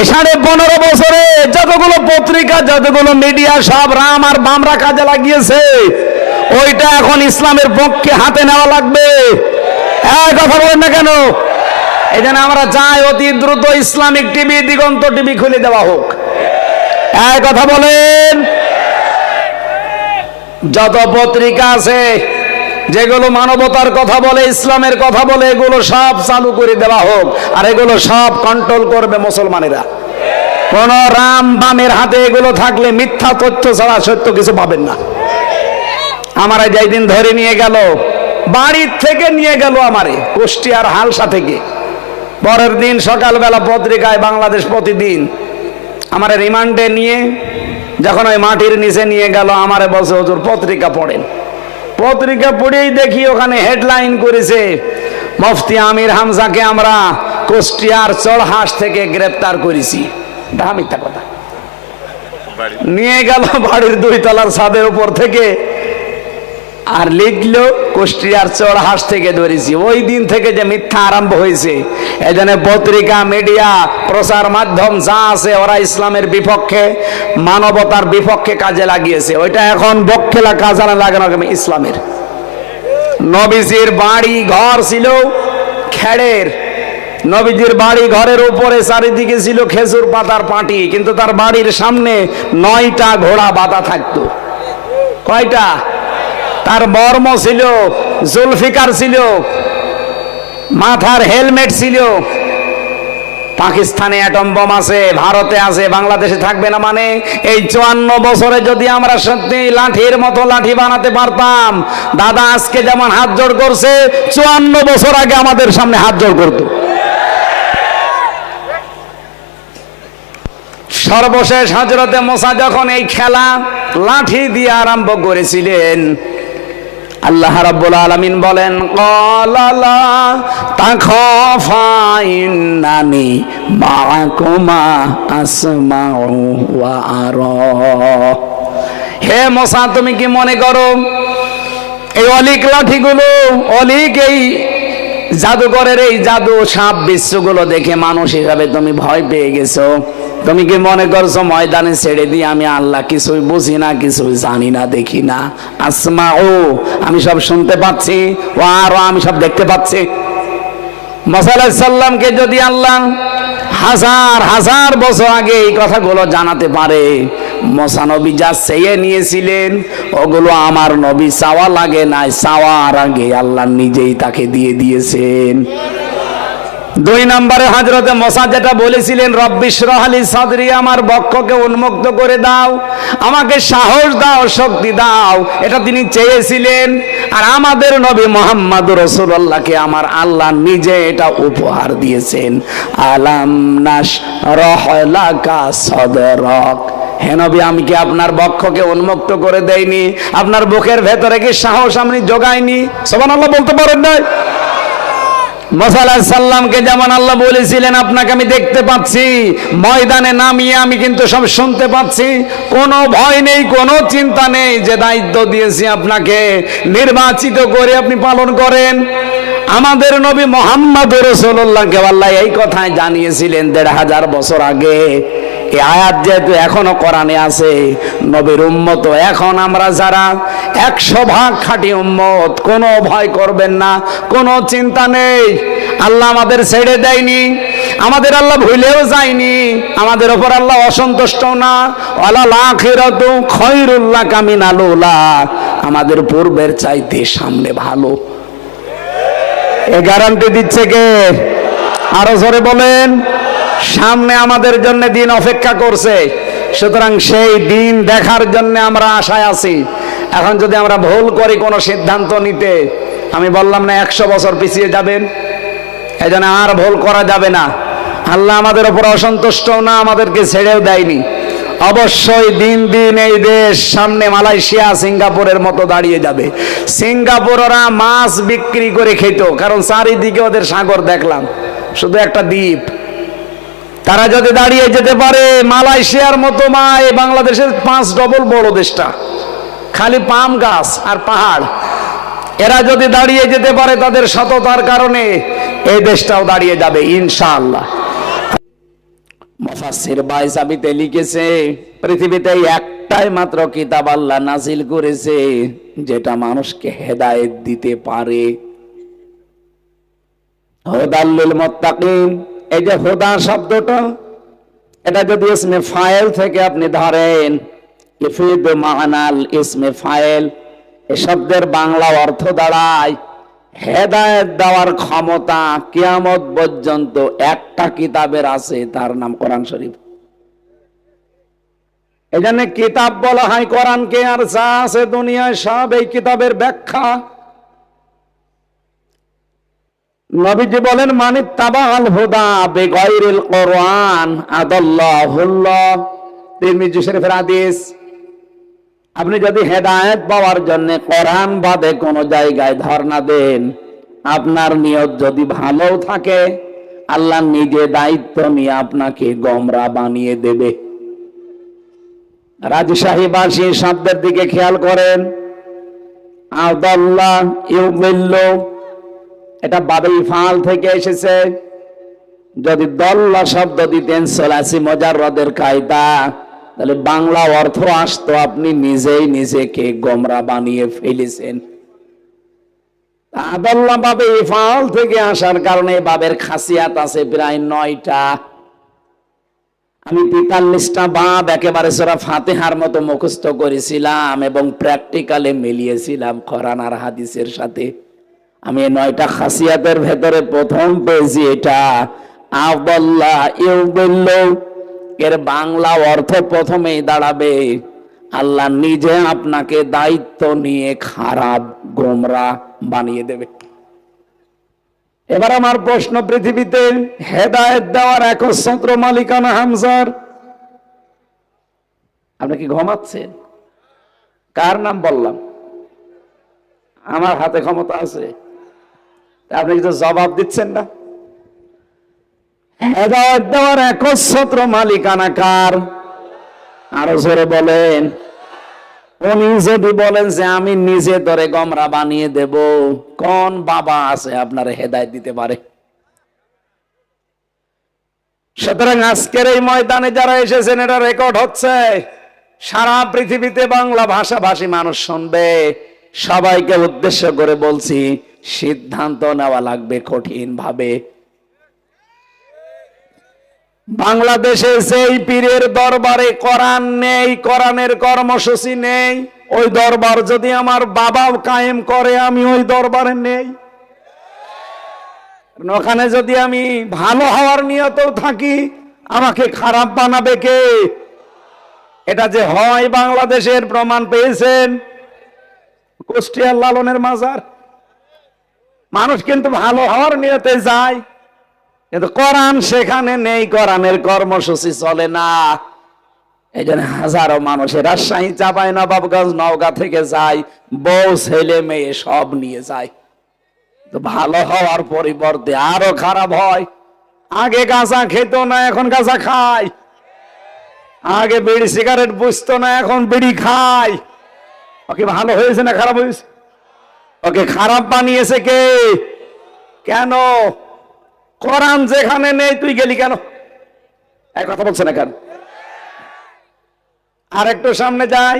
15.5 বছরে যতগুলো পত্রিকা, যতগুলো মিডিয়া সব রাম আর বামরা কাজে লাগিয়েছে, ওইটা এখন ইসলামের পক্ষে হাতে নেওয়া লাগবে। কথা বলেন না কেন? এই জন্য আমরা চাই অতি দ্রুত ইসলামিক টিভি, দিগন্ত টিভি খুলে দেওয়া হোক। কথা বলেন। যত পত্রিকা আছে যেগুলো মানবতার কথা বলে, ইসলামের কথা বলে, এগুলো সব চালু করে দেওয়া হোক। আর এগুলো সব কন্ট্রোল করবে মুসলমানেরা। কোন রাম বামের হাতে এগুলো থাকলে মিথ্যা তথ্য ছাড়া সত্য কিছু পাবেন না। আমারে যেই দিন ধরে নিয়ে গেল, বাড়ির থেকে নিয়ে গেল আমারে কুষ্টিয়ার হালসা থেকে, পরের দিন সকালবেলা পত্রিকায় বাংলাদেশ প্রতিদিন আমারে রিমান্ডে নিয়ে যখন ওই মাটির নিচে নিয়ে গেল, আমারে বলছে হুজুর পত্রিকা পড়েন। পত্রিকা পড়েই দেখি ওখানে হেডলাইন করেছে, মুফতি আমির হামজাকে আমরা কুষ্টিয়ার চড়হাঁস থেকে গ্রেফতার করেছি। এটা মিথ্যা কথা। নিয়ে গেল বাড়ির 2 তলার ছাদের উপর থেকে আর লিখলো কুষ্টিয়ার চোরহাঁস থেকে ধরেছি। ওই দিন থেকে যে মিথ্যা আরম্ভ হয়েছে, এজন্য পত্রিকা, মিডিয়া, প্রচার মাধ্যম যা আছে ওরা ইসলামের বিপক্ষে, মানবতার বিপক্ষে কাজে লাগিয়েছে। ওইটা এখন বক্ষেলা কাজে লাগানো ইসলামের। নবীজির বাড়ি ঘর ছিল খেড়ের, নবীজির বাড়ি ঘরের উপরে চারিদিকে ছিল খেজুর পাতার পাটি, কিন্তু তার বাড়ির সামনে 9টা ঘোড়া বাঁধা থাকতো। কয়টা? তার বর্ম ছিল, জুলফিকার ছিল, মাথার হেলমেট ছিল। পাকিস্তানে অ্যাটম বোম আছে, ভারতে আছে, বাংলাদেশে থাকবে না মানে? এই 54 বছরে যদি আমরা সত্যি লাঠির মতো লাঠি বানাতে পারতাম, দাদা আজকে যেমন হাত জোড় করছে, 54 বছর আগে আমাদের সামনে হাত জোড় করতো। সর্বশেষ হযরতে মুসা যখন এই খেলা লাঠি দিয়ে আরম্ভ করেছিলেন, আল্লাহ রাব্বুল আলামিন বলেন, ক্বালা লা তাখাফা ইন্নানি মাআকুমা আসমাউ ওয়া আরা। হে মুসা, তুমি কি মনে করো এই অলিক লাঠিগুলো, অলিক এই জাদুঘরের এই জাদু সাপ বিশ্বগুলো দেখে মানুষ হিসাবে তুমি ভয় পেয়ে গেছো? তুমি কি মনে করছো ময়দানে ছেড়ে দিয়ে আমি আল্লাহ কিছুই বুঝি না, কিছুই জানি না, দেখি না? আসমা ও, আমি সব শুনতে পাচ্ছি, ও আরো আমি সব দেখতে পাচ্ছি। মুসা আলাইহিস সালামকে যদি আল্লাহ হাজার হাজার বছর আগে এই কথাগুলো জানাতে পারে, মুসা নবী যা চেয়ে নিয়েছিলেন ওগুলো আমার নবী চাওয়া লাগে নাই, চাওয়ার আগে আল্লাহ নিজেই তাকে দিয়ে দিয়েছেন। 2 নম্বরে হযরতে মুসা যেটা বলেছিলেন, রব্বিশরাহ লি সাদরি, আমার বক্ষকে উন্মুক্ত করে দাও, আমাকে সাহস দাও, শক্তি দাও, এটা তিনি চেয়েছিলেন। আর আমাদের নবী মুহাম্মদুর রাসূলুল্লাহকে আমার আল্লাহ নিজে এটা উপহার দিয়েছেন। আলাম নাশরাহ লাকা সাদরাক, হে নবী আমি কি আপনার বক্ষকে উন্মুক্ত করে দেইনি? আপনার বুকের ভেতরে কি সাহস আমি জোগাইনি? সুবহানাল্লাহ বলতে পারেন না? মুসা আলাইহিস সালামকে যেমন আল্লাহ বলেছিলেন আপনাকে আমি দেখতে পাচ্ছি, ময়দানে নামিয়ে আমি কিন্তু সব শুনতে পাচ্ছি, কোনো ভয় নেই, কোনো চিন্তা নেই, যে দায়িত্ব দিয়েছি আপনাকে নির্বাচিত করে আপনি পালন করেন। আমাদের নবী মুহাম্মদুর রাসূলুল্লাহকে আল্লাহ এই কথাই জানিয়েছিলেন 1500 বছর আগে। এই আয়াত যেহেতু এখনো কোরআনে আছে, নবীর উম্মত এখন আমরা যারা 100% খাঁটি উম্মত, কোনো ভয় করবেন না, কোনো চিন্তা নেই। আল্লাহ আমাদের ছেড়ে দেয়নি, আমাদের আল্লাহ ভুলেও যায়নি, আমাদের ওপর আল্লাহ অসন্তুষ্ট না। ওয়ালাল আখিরাতু খায়রুল লাকা মিনাল উলা, আমাদের পূর্বের চাইতে সামনে ভালো। এ গ্যারান্টি দিচ্ছে কে? আরো জোরে বলেন। সামনে আমাদের জন্য দিন অপেক্ষা করছে, সুতরাং সেই দিন দেখার জন্য আমরা আশায় আছি। এখন যদি আমরা ভুল করি কোনো সিদ্ধান্ত নিতে, আমি বললাম না 100 বছর পিছিয়ে যাবেন, এই জন্য আর ভুল করা যাবে না। আল্লাহ আমাদের উপর অসন্তুষ্ট না, আমাদেরকে ছেড়েও দেয়নি। অবশ্যই দিন দিন এই দেশ সামনে মালয়েশিয়া, সিঙ্গাপুরের মতো দাঁড়িয়ে যাবে। সিঙ্গাপুর ওরা মাছ বিক্রি করে খেত, কারণ চারিদিকে ওদের সাগর দেখলাম, শুধু একটা দ্বীপ। তারা যদি দাঁড়িয়ে যেতে পারে মালয়েশিয়ার মতো, মা এই বাংলাদেশের 5 ডবল বড় দেশটা, খালি পাম গাছ আর পাহাড়, এরা যদি দাঁড়িয়ে যেতে পারে তাদের সততার কারণে, এই দেশটাও দাঁড়িয়ে যাবে ইনশাআল্লাহ। মুফাসসির বাইজাবিতে লিখেছে, পৃথিবীতে একটাই মাত্র কিতাব আল্লাহ নাজিল করেছে যেটা মানুষকে হেদায়েত দিতে পারে, হুদাল লিল মুত্তাকিন। এই যে হুদা শব্দটা, এটা যদি ইসমে ফাইল থেকে আপনি ধরেন, ইফিদ মানাল ইসমে ফাইল, এই শব্দের বাংলা অর্থ দাঁড়ায় হেদায়েত দেওয়ার ক্ষমতা কিয়ামত পর্যন্ত একটা কিতাবের আছে, তার নাম কোরআন শরীফ। এই জন্য কিতাব বলা হয় কোরআনকে, আর যা আছে দুনিয়ায় সব এই কিতাবের ব্যাখ্যা। নবীজি বলেন, মানিত্তাবাল হুদা বিগাইরিল কোরআন আদাল্লাহুল্লাহ, তিরমিজি শরীফের হাদিস। আপনি যদি হেদায়েত পাওয়ার জন্য কোরআন বাদে কোন জায়গায় ধর্ণা দেন, আপনার নিয়ত যদি ভালো থাকে, আল্লাহ নিজে দায়িত্ব নিয়ে আপনাকে গোমরা বানিয়ে দেবে। রাজশাহীবাসী শব্দের দিকে খেয়াল করেন, আদাল্লাহ ইউদিল্লু, এটা বাবে ইফআল থেকে এসেছে। যদি দল্লা শব্দ দিতেন সলাসি মুজাররদের কায়দা, তাহলে বাংলা অর্থ আসতো আপনি নিজেই নিজেকে গোমরা বানিয়ে ফেলেছেন। আদাল্লাহ বাবে ইফআল থেকে আসার কারণে বাবের খাসিয়াত আছে প্রায় 9টা। আমি 43টা বাব একেবারে সূরা ফাতিহার মতো মুখস্থ করেছিলাম এবং প্র্যাকটিক্যালে মিলিয়েছিলাম কোরআন আর হাদিসের সাথে। আমি 9টা খাসিয়াতের ভেতরে প্রথম পেয়েছি এটা আদাল্লাহ ইউদিল্লু। এর বাংলা অর্থ প্রথমেই দাঁড়াবে আল্লাহ নিজে আপনাকে দায়িত্ব নিয়ে খারাপ গোমরা বানিয়ে দেবে। এবার আমার প্রশ্ন, পৃথিবীতে হেদায়েত দেওয়ার একচ্ছত্র মালিকানা হামজার। আপনি কি ঘুমাচ্ছেন? কার নাম বললাম? আমার হাতে ক্ষমতা আছে, আপনি কিছু জবাব দিচ্ছেন না। হেদায়েত দেওয়ার একচ্ছত্র মালিকানা কার? আরো জোরে বলেন। উনি যদি বলেন যে আমি নিজে ধরে গোমরা বানিয়ে দেব, কোন বাবা আছে আপনার হেদায়েত দিতে পারে? সুতরাং আজকের এই ময়দানে যারা এসেছেন, এটা রেকর্ড হচ্ছে, সারা পৃথিবীতে বাংলা ভাষাভাষী মানুষ শুনবে। সবাইকে উদ্দেশ্য করে বলছি, সিদ্ধান্ত নেওয়া লাগবে কঠিন ভাবে। বাংলাদেশে যেই পীরের দরবারে কোরআন নেই, কোরআনের কর্মসূচি নেই, ওই দরবার যদি আমার বাবাও কায়েম করে, আমি ওই দরবারে নেই। ওখানে যদি আমি ভালো হওয়ার নিয়তেও থাকি, আমাকে খারাপ বানাবে কে? এটা যে হয় বাংলাদেশের প্রমাণ পেয়েছেন কুষ্টিয়ার লালনের মাজার। মানুষ কিন্তু ভালো হওয়ার নিয়তে যায়, কিন্তু কোরআন সেখানে নেই, কোরআনের কর্মসূচি চলে না। এই জন্য হাজারো মানুষের রাজশাহী, চাঁপাইনবাবগঞ্জ, নওগাঁ থেকে যায়, বউ ছেলে মেয়ে সব নিয়ে যায়। তো ভালো হওয়ার পরিবর্তে আরো খারাপ হয়। আগে গাঁজা খেত না, এখন গাঁজা খায়। আগে বিড়ি সিগারেট বুঝতো না, এখন বিড়ি খায়। ওকে ভালো হয়েছে না খারাপ হয়েছে? ওকে খারাপ বানিয়েছে কে? কেন? কোরআন যেখানে নেই, তুই গেলি কেন? এক কথা বলছে না কেন? আর একটু সামনে যাই,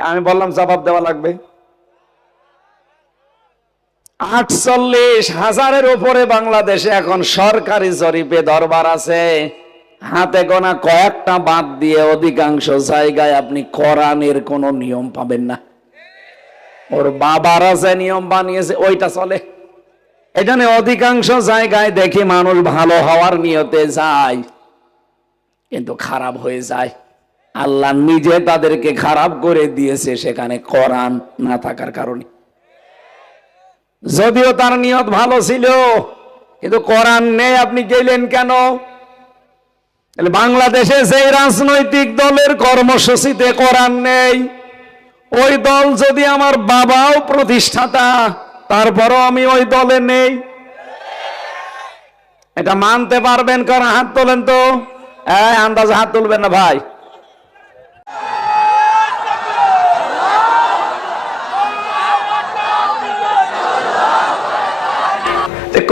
আমি বললাম জবাব দেওয়া লাগবে। 48,000-এর উপরে বাংলাদেশে এখন সরকারি জরিপে দরবার আছে। হাতে গোনা কয়েকটা বাদ দিয়ে অধিকাংশ জায়গায় আপনি কোরআনের কোন নিয়ম পাবেন না। ওর বাবারা যে নিয়ম বানিয়েছে ওইটা চলে। এখানে অধিকাংশ জায়গায় দেখি মানুষ ভালো হওয়ার নিয়তে যায়, কিন্তু খারাপ হয়ে যায়। আল্লাহ নিজে তাদেরকে খারাপ করে দিয়েছে সেখানে কোরআন না থাকার কারণে। যদিও তার নিয়ত ভালো ছিল, কিন্তু কোরআন নেই, আপনি গেলেন কেন? বাংলাদেশে যে রাজনৈতিক দলের কর্মসূচিতে কোরআন নেই, ওই দল যদি আমার বাবাও প্রতিষ্ঠাতা, তারপরও আমি ওই দলে নেই। এটা মানতে পারবেন? কারণ হাত তোলেন তো। আন্দাজে হাত তুলবেন না ভাই।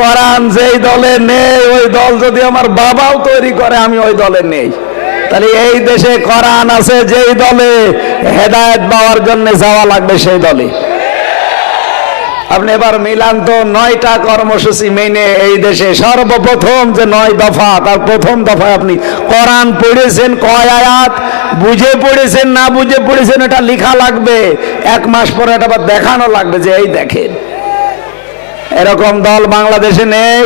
কোরআন যেই দলে নেই, ওই দল যদি আমার বাবাও তৈরি করে, আমি ওই দলে নেই। তাহলে এই দেশে কোরআন আছে যেই দলে, হেদায়েত পাওয়ার জন্য যাওয়া লাগবে সেই দলে। আপনি এবার মিলান তো 9টা কর্মসূচি মেনে এই দেশে সর্বপ্রথম যে 9 দফা, তার প্রথম দফায় আপনি কোরআন পড়েছেন কয় আয়াত, বুঝে পড়েছেন না বুঝে পড়েছেন, এটা লেখা লাগবে। 1 মাস পরে এটা আবার দেখানো লাগবে যে এই দেখেন। এরকম দল বাংলাদেশে নেই।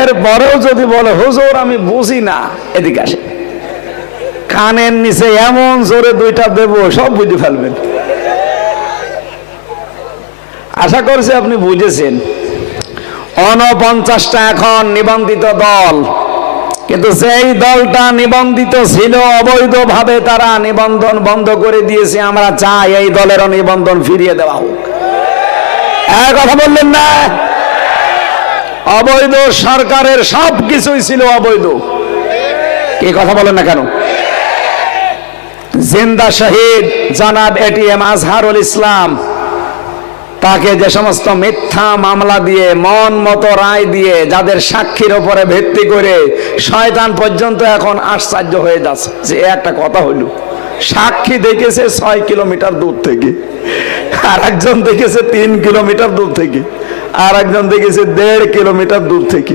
এরপরেও যদি বলে হুজুর আমি বুঝি না, এদিকে আসে, কানের নিচে এমন জোরে 2টা দেব, সব বুঝে ফেলবেন। আশা করছি আপনি বুঝেছেন। 49টা এখন নিবন্ধিত দল, কিন্তু যেই দলটা নিবন্ধিত ছিল অবৈধভাবে তারা নিবন্ধন বন্ধ করে দিয়েছে। আমরা চাই এই দলেরও নিবন্ধন ফিরিয়ে দেওয়া হোক। কথা বললেন না? অবৈধ সরকারের সবকিছুই ছিল অবৈধ। কি কথা বলেন না কেন? জিন্দা শহীদ জনাব এটিএম আজহারুল ইসলাম, তাকে যে সমস্ত মিথ্যা মামলা দিয়ে মন মতো রায় দিয়ে যাদের সাক্ষীর উপরে ভিত্তি করে শয়তান পর্যন্ত এখন আশ্চর্য হয়ে যাচ্ছে যে একটা কথা হইল, সাক্ষী দেখেছে 6 কিলোমিটার দূর থেকে, আর একজন দেখেছে 3 কিলোমিটার দূর থেকে, আর একজন দেখেছে 1.5 কিলোমিটার দূর থেকে।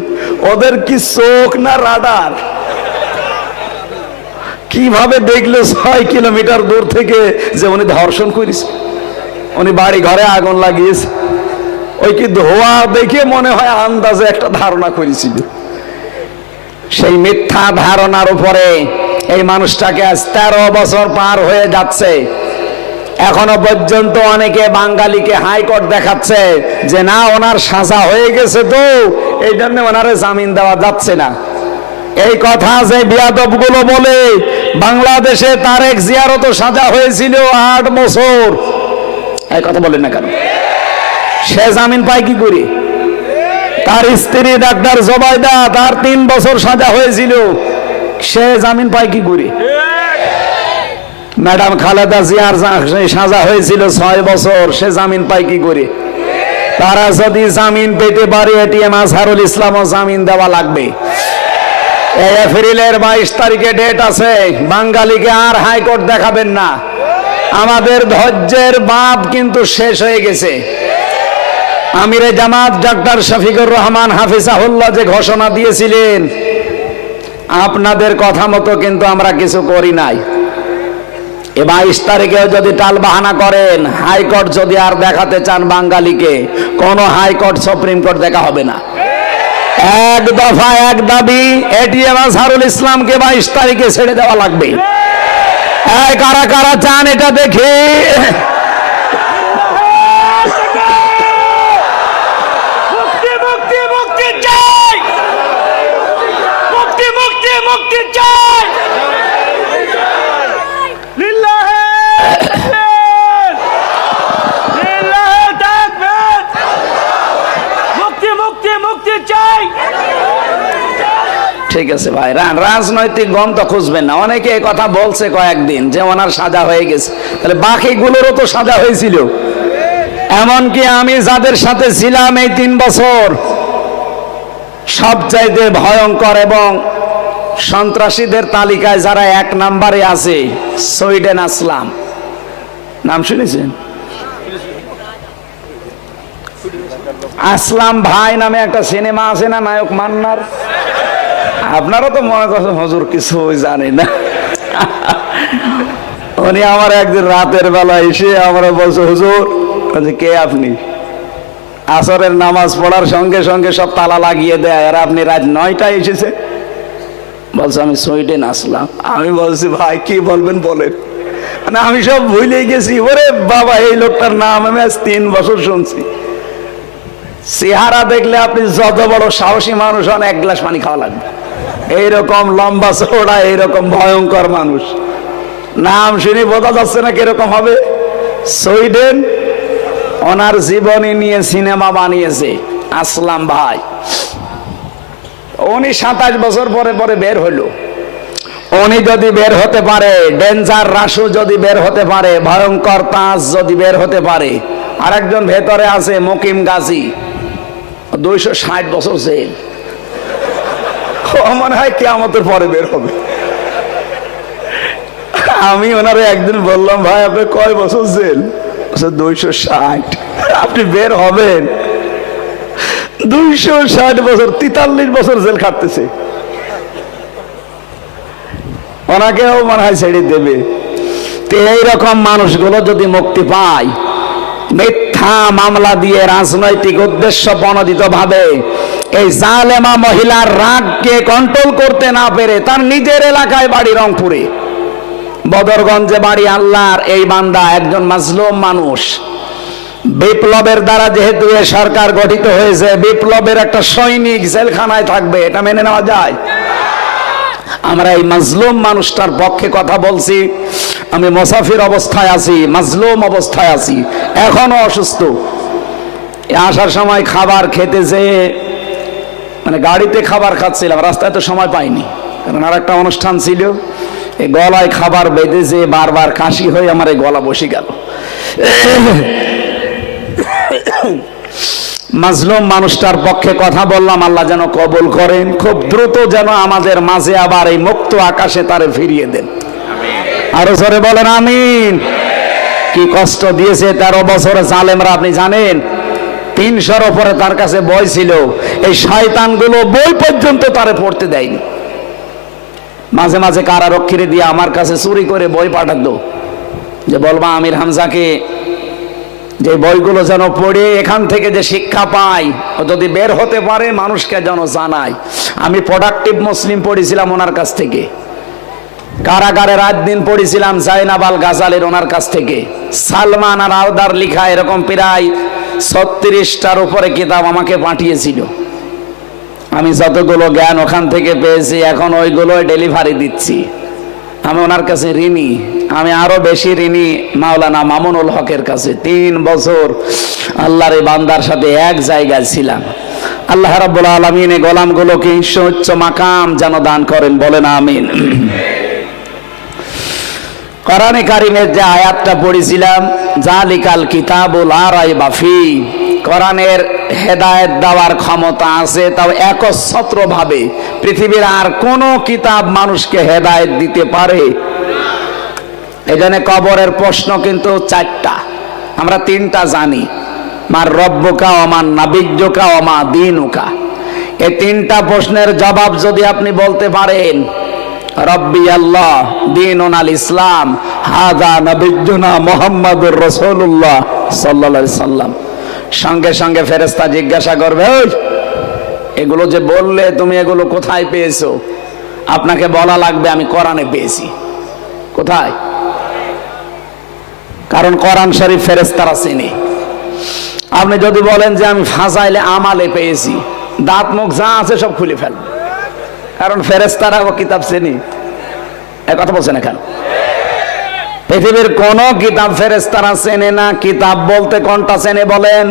ওদের কি চোখ না রাডার? কিভাবে দেখলো 6 কিলোমিটার দূর থেকে যে উনি ধর্ষণ করেছে, উনি বাড়ি ঘরে আগুন লাগিয়েছে? ওই কি ধোয়া দেখে মনে হয় আন্দাজে একটা ধারণা করেছিল। সেই মিথ্যা ধারণার উপরে এই মানুষটাকে আজ 13 বছর পার হয়ে যাচ্ছে। এখনো পর্যন্ত অনেকে বাঙালিকে হাইকোর্ট দেখাচ্ছে যে না ওনার সাজা হয়ে গেছে, তো এই জন্য ওনারে জামিন দেওয়া যাচ্ছে না। এই কথা যে বিয়াদব গুলো বলে, বাংলাদেশে তারেক জিয়ারও তো সাজা হয়েছিল 8 বছর, এই কথা বলেন না কেন? সে জামিন পায় কি করে? তার স্ত্রী ডাক্তার জোবাইদা, তার 3 বছর সাজা হয়েছিল, সে জামিন পায় কি করে? ম্যাডাম খালেদা জিয়ার সাজা হয়েছিল 6 বছর, সে জামিন পায় কি করে? তারা যদি জামিন পেতে পারে, এটিএম আজহারুল ইসলামও জামিন দেওয়া লাগবে। এই এপ্রিলের 22 তারিখে ডেট আছে, বাঙালিকে আর হাইকোর্ট দেখাবেন না। আমাদের ধৈর্যের বাঁধ কিন্তু শেষ হয়ে গেছে। আমিরে জামাত ডাক্তার শফিকুর রহমান হাফিজাহুল্লাহ যে ঘোষণা দিয়েছিলেন, আপনাদের কথা মতো কিন্তু আমরা কিছু করি নাই। 22 তারিখেও যদি টাল বাহানা করেন, হাইকোর্ট যদি আর দেখাতে চান বাঙালিকে, কোন হাইকোর্ট সুপ্রিম কোর্ট দেখা হবে না। এক দফা এক দাবি, এটিএম আজহারুল ইসলামকে 22 তারিখে ছেড়ে দেওয়া লাগবে। কারা কারা চান এটা দেখে? ঠিক আছে ভাই, রাজনৈতিক গন্ধ খুঁজবেন না। অনেকে এই কথা বলছে কয়েকদিন যে ওনার সাজা হয়ে গেছে, তাহলে বাকিগুলোরও তো সাজা হয়েছিল। এমনকি আমি যাদের সাথে ছিলাম এই 3 বছর, সবচাইতে ভয়ঙ্কর এবং সন্ত্রাসীদের তালিকায় যারা 1 নম্বরে আছে, সুইডেন আসলাম, নাম শুনেছেন? আসলাম ভাই নামে একটা সিনেমা আছে না, নায়ক মান্নার? আপনারা তো মনে করছেন হুজুর কিছু জানে না। উনি আমার একদিন রাতের বেলা এসে আমরা বলছে, হুজুর কে আপনি? আসরের নামাজ পড়ার সঙ্গে সঙ্গে সব তালা লাগিয়ে দেয়, আর আপনি রাত 9টায় এসেছে? বলছে আমি সুইডেন আসলাম। আমি বলছি ভাই কি বলবেন বলেন, মানে আমি সব ভুলে গেছি। ওরে বাবা, এই লোকটার নাম আমি আজ 3 বছর শুনছি। চেহারা দেখলে আপনি যত বড় সাহসী মানুষ হন, 1 গ্লাস পানি খাওয়া লাগবে। এইরকম লম্বা চওড়া, এইরকম ভয়ঙ্কর মানুষ, নাম শুনে বোঝা যাচ্ছে না কিরকম হবে। সুইডেন ওনার জীবনী নিয়ে সিনেমা বানিয়েছে আসলাম ভাই। উনি 27 বছর পরে পরে বের হলো। উনি যদি বের হতে পারে, ডেঞ্জার রাসু যদি বের হতে পারে, ভয়ঙ্কর তাজ যদি বের হতে পারে, আরেকজন ভেতরে আছে মুকিম গাজী, 260 বছর জেল। মনে হয় কিয়ামতের পরে বের হবে। আমি ওনারে একদিন বললাম, ভাই আপনি কয় বছর জেল? 260। আপনি বের হবেন? 260 বছর, 43 বছর জেল খাটতেছে। ওনাকেও মনে হয় ছেড়ে দেবে। তো এইরকম মানুষগুলো যদি মুক্তি পায়, মিথ্যা মামলা দিয়ে রাজনৈতিক উদ্দেশ্য প্রণোদিত ভাবে এই জালেমা মহিলার রাগকে কন্ট্রোল করতে না পেরে, তার নিজের এলাকায় বাড়ি রংপুরে, বদরগঞ্জে বাড়ি, আল্লাহর এই বান্দা একজন মাজলুম মানুষ। বিপ্লবের দ্বারা যেহেতু এ সরকার গঠিত হয়েছে, বিপ্লবের একটা সৈনিক জেলখানায় থাকবে, এটা মেনে নেওয়া যায়? আমরা এই মাজলুম মানুষটার পক্ষে কথা বলছি। আমি মুসাফির অবস্থায় আছি, মাজলুম অবস্থায় আছি, এখনো অসুস্থ। আসার সময় খাবার খেতে যেয়ে, মানে গাড়িতে খাবার খাচ্ছিলাম, রাস্তায় তো সময় পাইনি, কারণ আর একটা অনুষ্ঠান ছিল। এই গলায় খাবার বেঁধেছে, বারবার কাশি হয়ে আমার এই গলা বসে গেল। মাজলুম মানুষটার পক্ষে কথা বললাম, আল্লাহ যেন কবুল করেন, খুব দ্রুত যেন আমাদের মাঝে আবার এই মুক্ত আকাশে তারে ফিরিয়ে দেন। আরো জোরে বলেন আমিন। কি কষ্ট দিয়েছে 13 বছরে জালেমরা, আপনি জানেন? 300-র উপরে তার কাছে বই ছিল, এই শয়তানগুলো বই পর্যন্ত তারে পড়তে দেয়নি। মাঝে মাঝে কারারক্ষীরে দিয়ে আমার কাছে চুরি করে বই পাঠাতো, যে বলবা আমির হামজাকে যে বইগুলো যেন পড়ে এখান থেকে যে শিক্ষা পাই, ও যদি বের হতে পারে মানুষকে যেন জানায়। আমি প্রোডাক্টিভ মুসলিম পড়েছিলাম ওনার কাছ থেকে, কারাগারে রাত দিন পড়েছিলাম জাইনাব আল গাজালের ওনার কাছ থেকে। সালমান আর আওদার লিখা এরকম প্রায় 36টার উপরে কিতাব আমাকে পাঠিয়েছিল। আমি যতগুলো জ্ঞান ওখান থেকে পেয়েছি এখন ওইগুলো ডেলিভারি দিচ্ছি। আমি ওনার কাছে ঋণী, আমি আরো বেশি ঋণী মাওলানা মামুনুল হকের কাছে। 3 বছর আল্লাহর এই বান্দার সাথে এক জায়গায় ছিলাম। আল্লাহ রাব্বুল আলামিন এই গোলামগুলোকে উচ্চ মাকাম যেন দান করেন, বলেন আমিন। কোরআনে কারিমের যে আয়াতটা পড়েছিলাম, জালিকাল কিতাবুল লা রাইবা ফি, কোরআনের হেদায়েত দেওয়ার ক্ষমতা আছে, তাও একচ্ছত্র ভাবে পৃথিবীর আর কোন কিতাব মানুষকে হেদায়েত দিতে পারে? এখানে কবরের প্রশ্ন কিন্তু 4টা, আমরা 3টা জানি। মার রব্বুকা ওয়া মান নাবিয়্যুকা ওয়া মা দীনুকা। এই 3টা প্রশ্নের জবাব যদি আপনি বলতে পারেন, রব্বি আল্লাহ, দীনুনাল ইসলাম, হাযা নাবিয়্যুনা মুহাম্মাদুর রাসূলুল্লাহ সাল্লাল্লাহু আলাইহি সাল্লাম, সঙ্গে সঙ্গে ফেরেশতা জিজ্ঞাসা করবে, ওই এগুলো যে বললে তুমি এগুলো কোথায় পেয়েছো? আপনাকে বলা লাগবে আমি কোরআনে পেয়েছি। কোথায়? কারণ কোরআন শরীফ ফেরেশতারা চেনে। আপনি যদি বলেন যে আমি ফাজাইলে আমালে পেয়েছি, দাঁত মুখ যা আছে সব খুলে ফেলবে, কারণ ফেরেশতারা ও কিতাব চেনে। এই কথা বলছেন না কেন? পৃথিবীর কোন কিতাব ফেরেশতারা চেনে না। কিতাব বলতে কোনটা চেনে বলেন?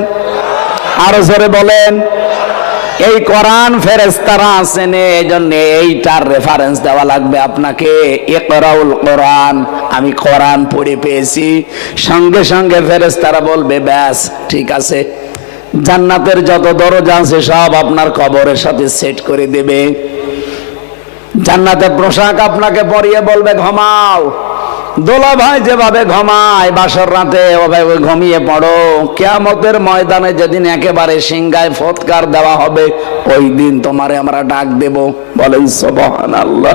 আরো জোরে বলেন। এই কোরআন ফেরেশতারা চেনে, এইজন্য এইটার রেফারেন্স দেওয়া লাগবে আপনাকে। ইকরাউল কোরআন, আমি কোরআন পড়ে পেয়েছি। সঙ্গে সঙ্গে ফেরেশতারা বলবে ব্যাস ঠিক আছে, জান্নাতের যত দরজা আছে সব আপনার কবরের সাথে সেট করে দেবে। জান্নাতের পোশাক আপনাকে পরিয়ে বলবে ঘুমাও। দোলা ভাই যেভাবে ঘুমায় বাসর রাতে, ওভাবে ঘুমিয়ে পড়ো। কিয়ামতের ময়দানে যেদিন একেবারে সিংহায় ফৎকার দেওয়া হবে, ওই দিন তোমারে আমরা ডাক দেব। বলেন সুবহানাল্লাহ।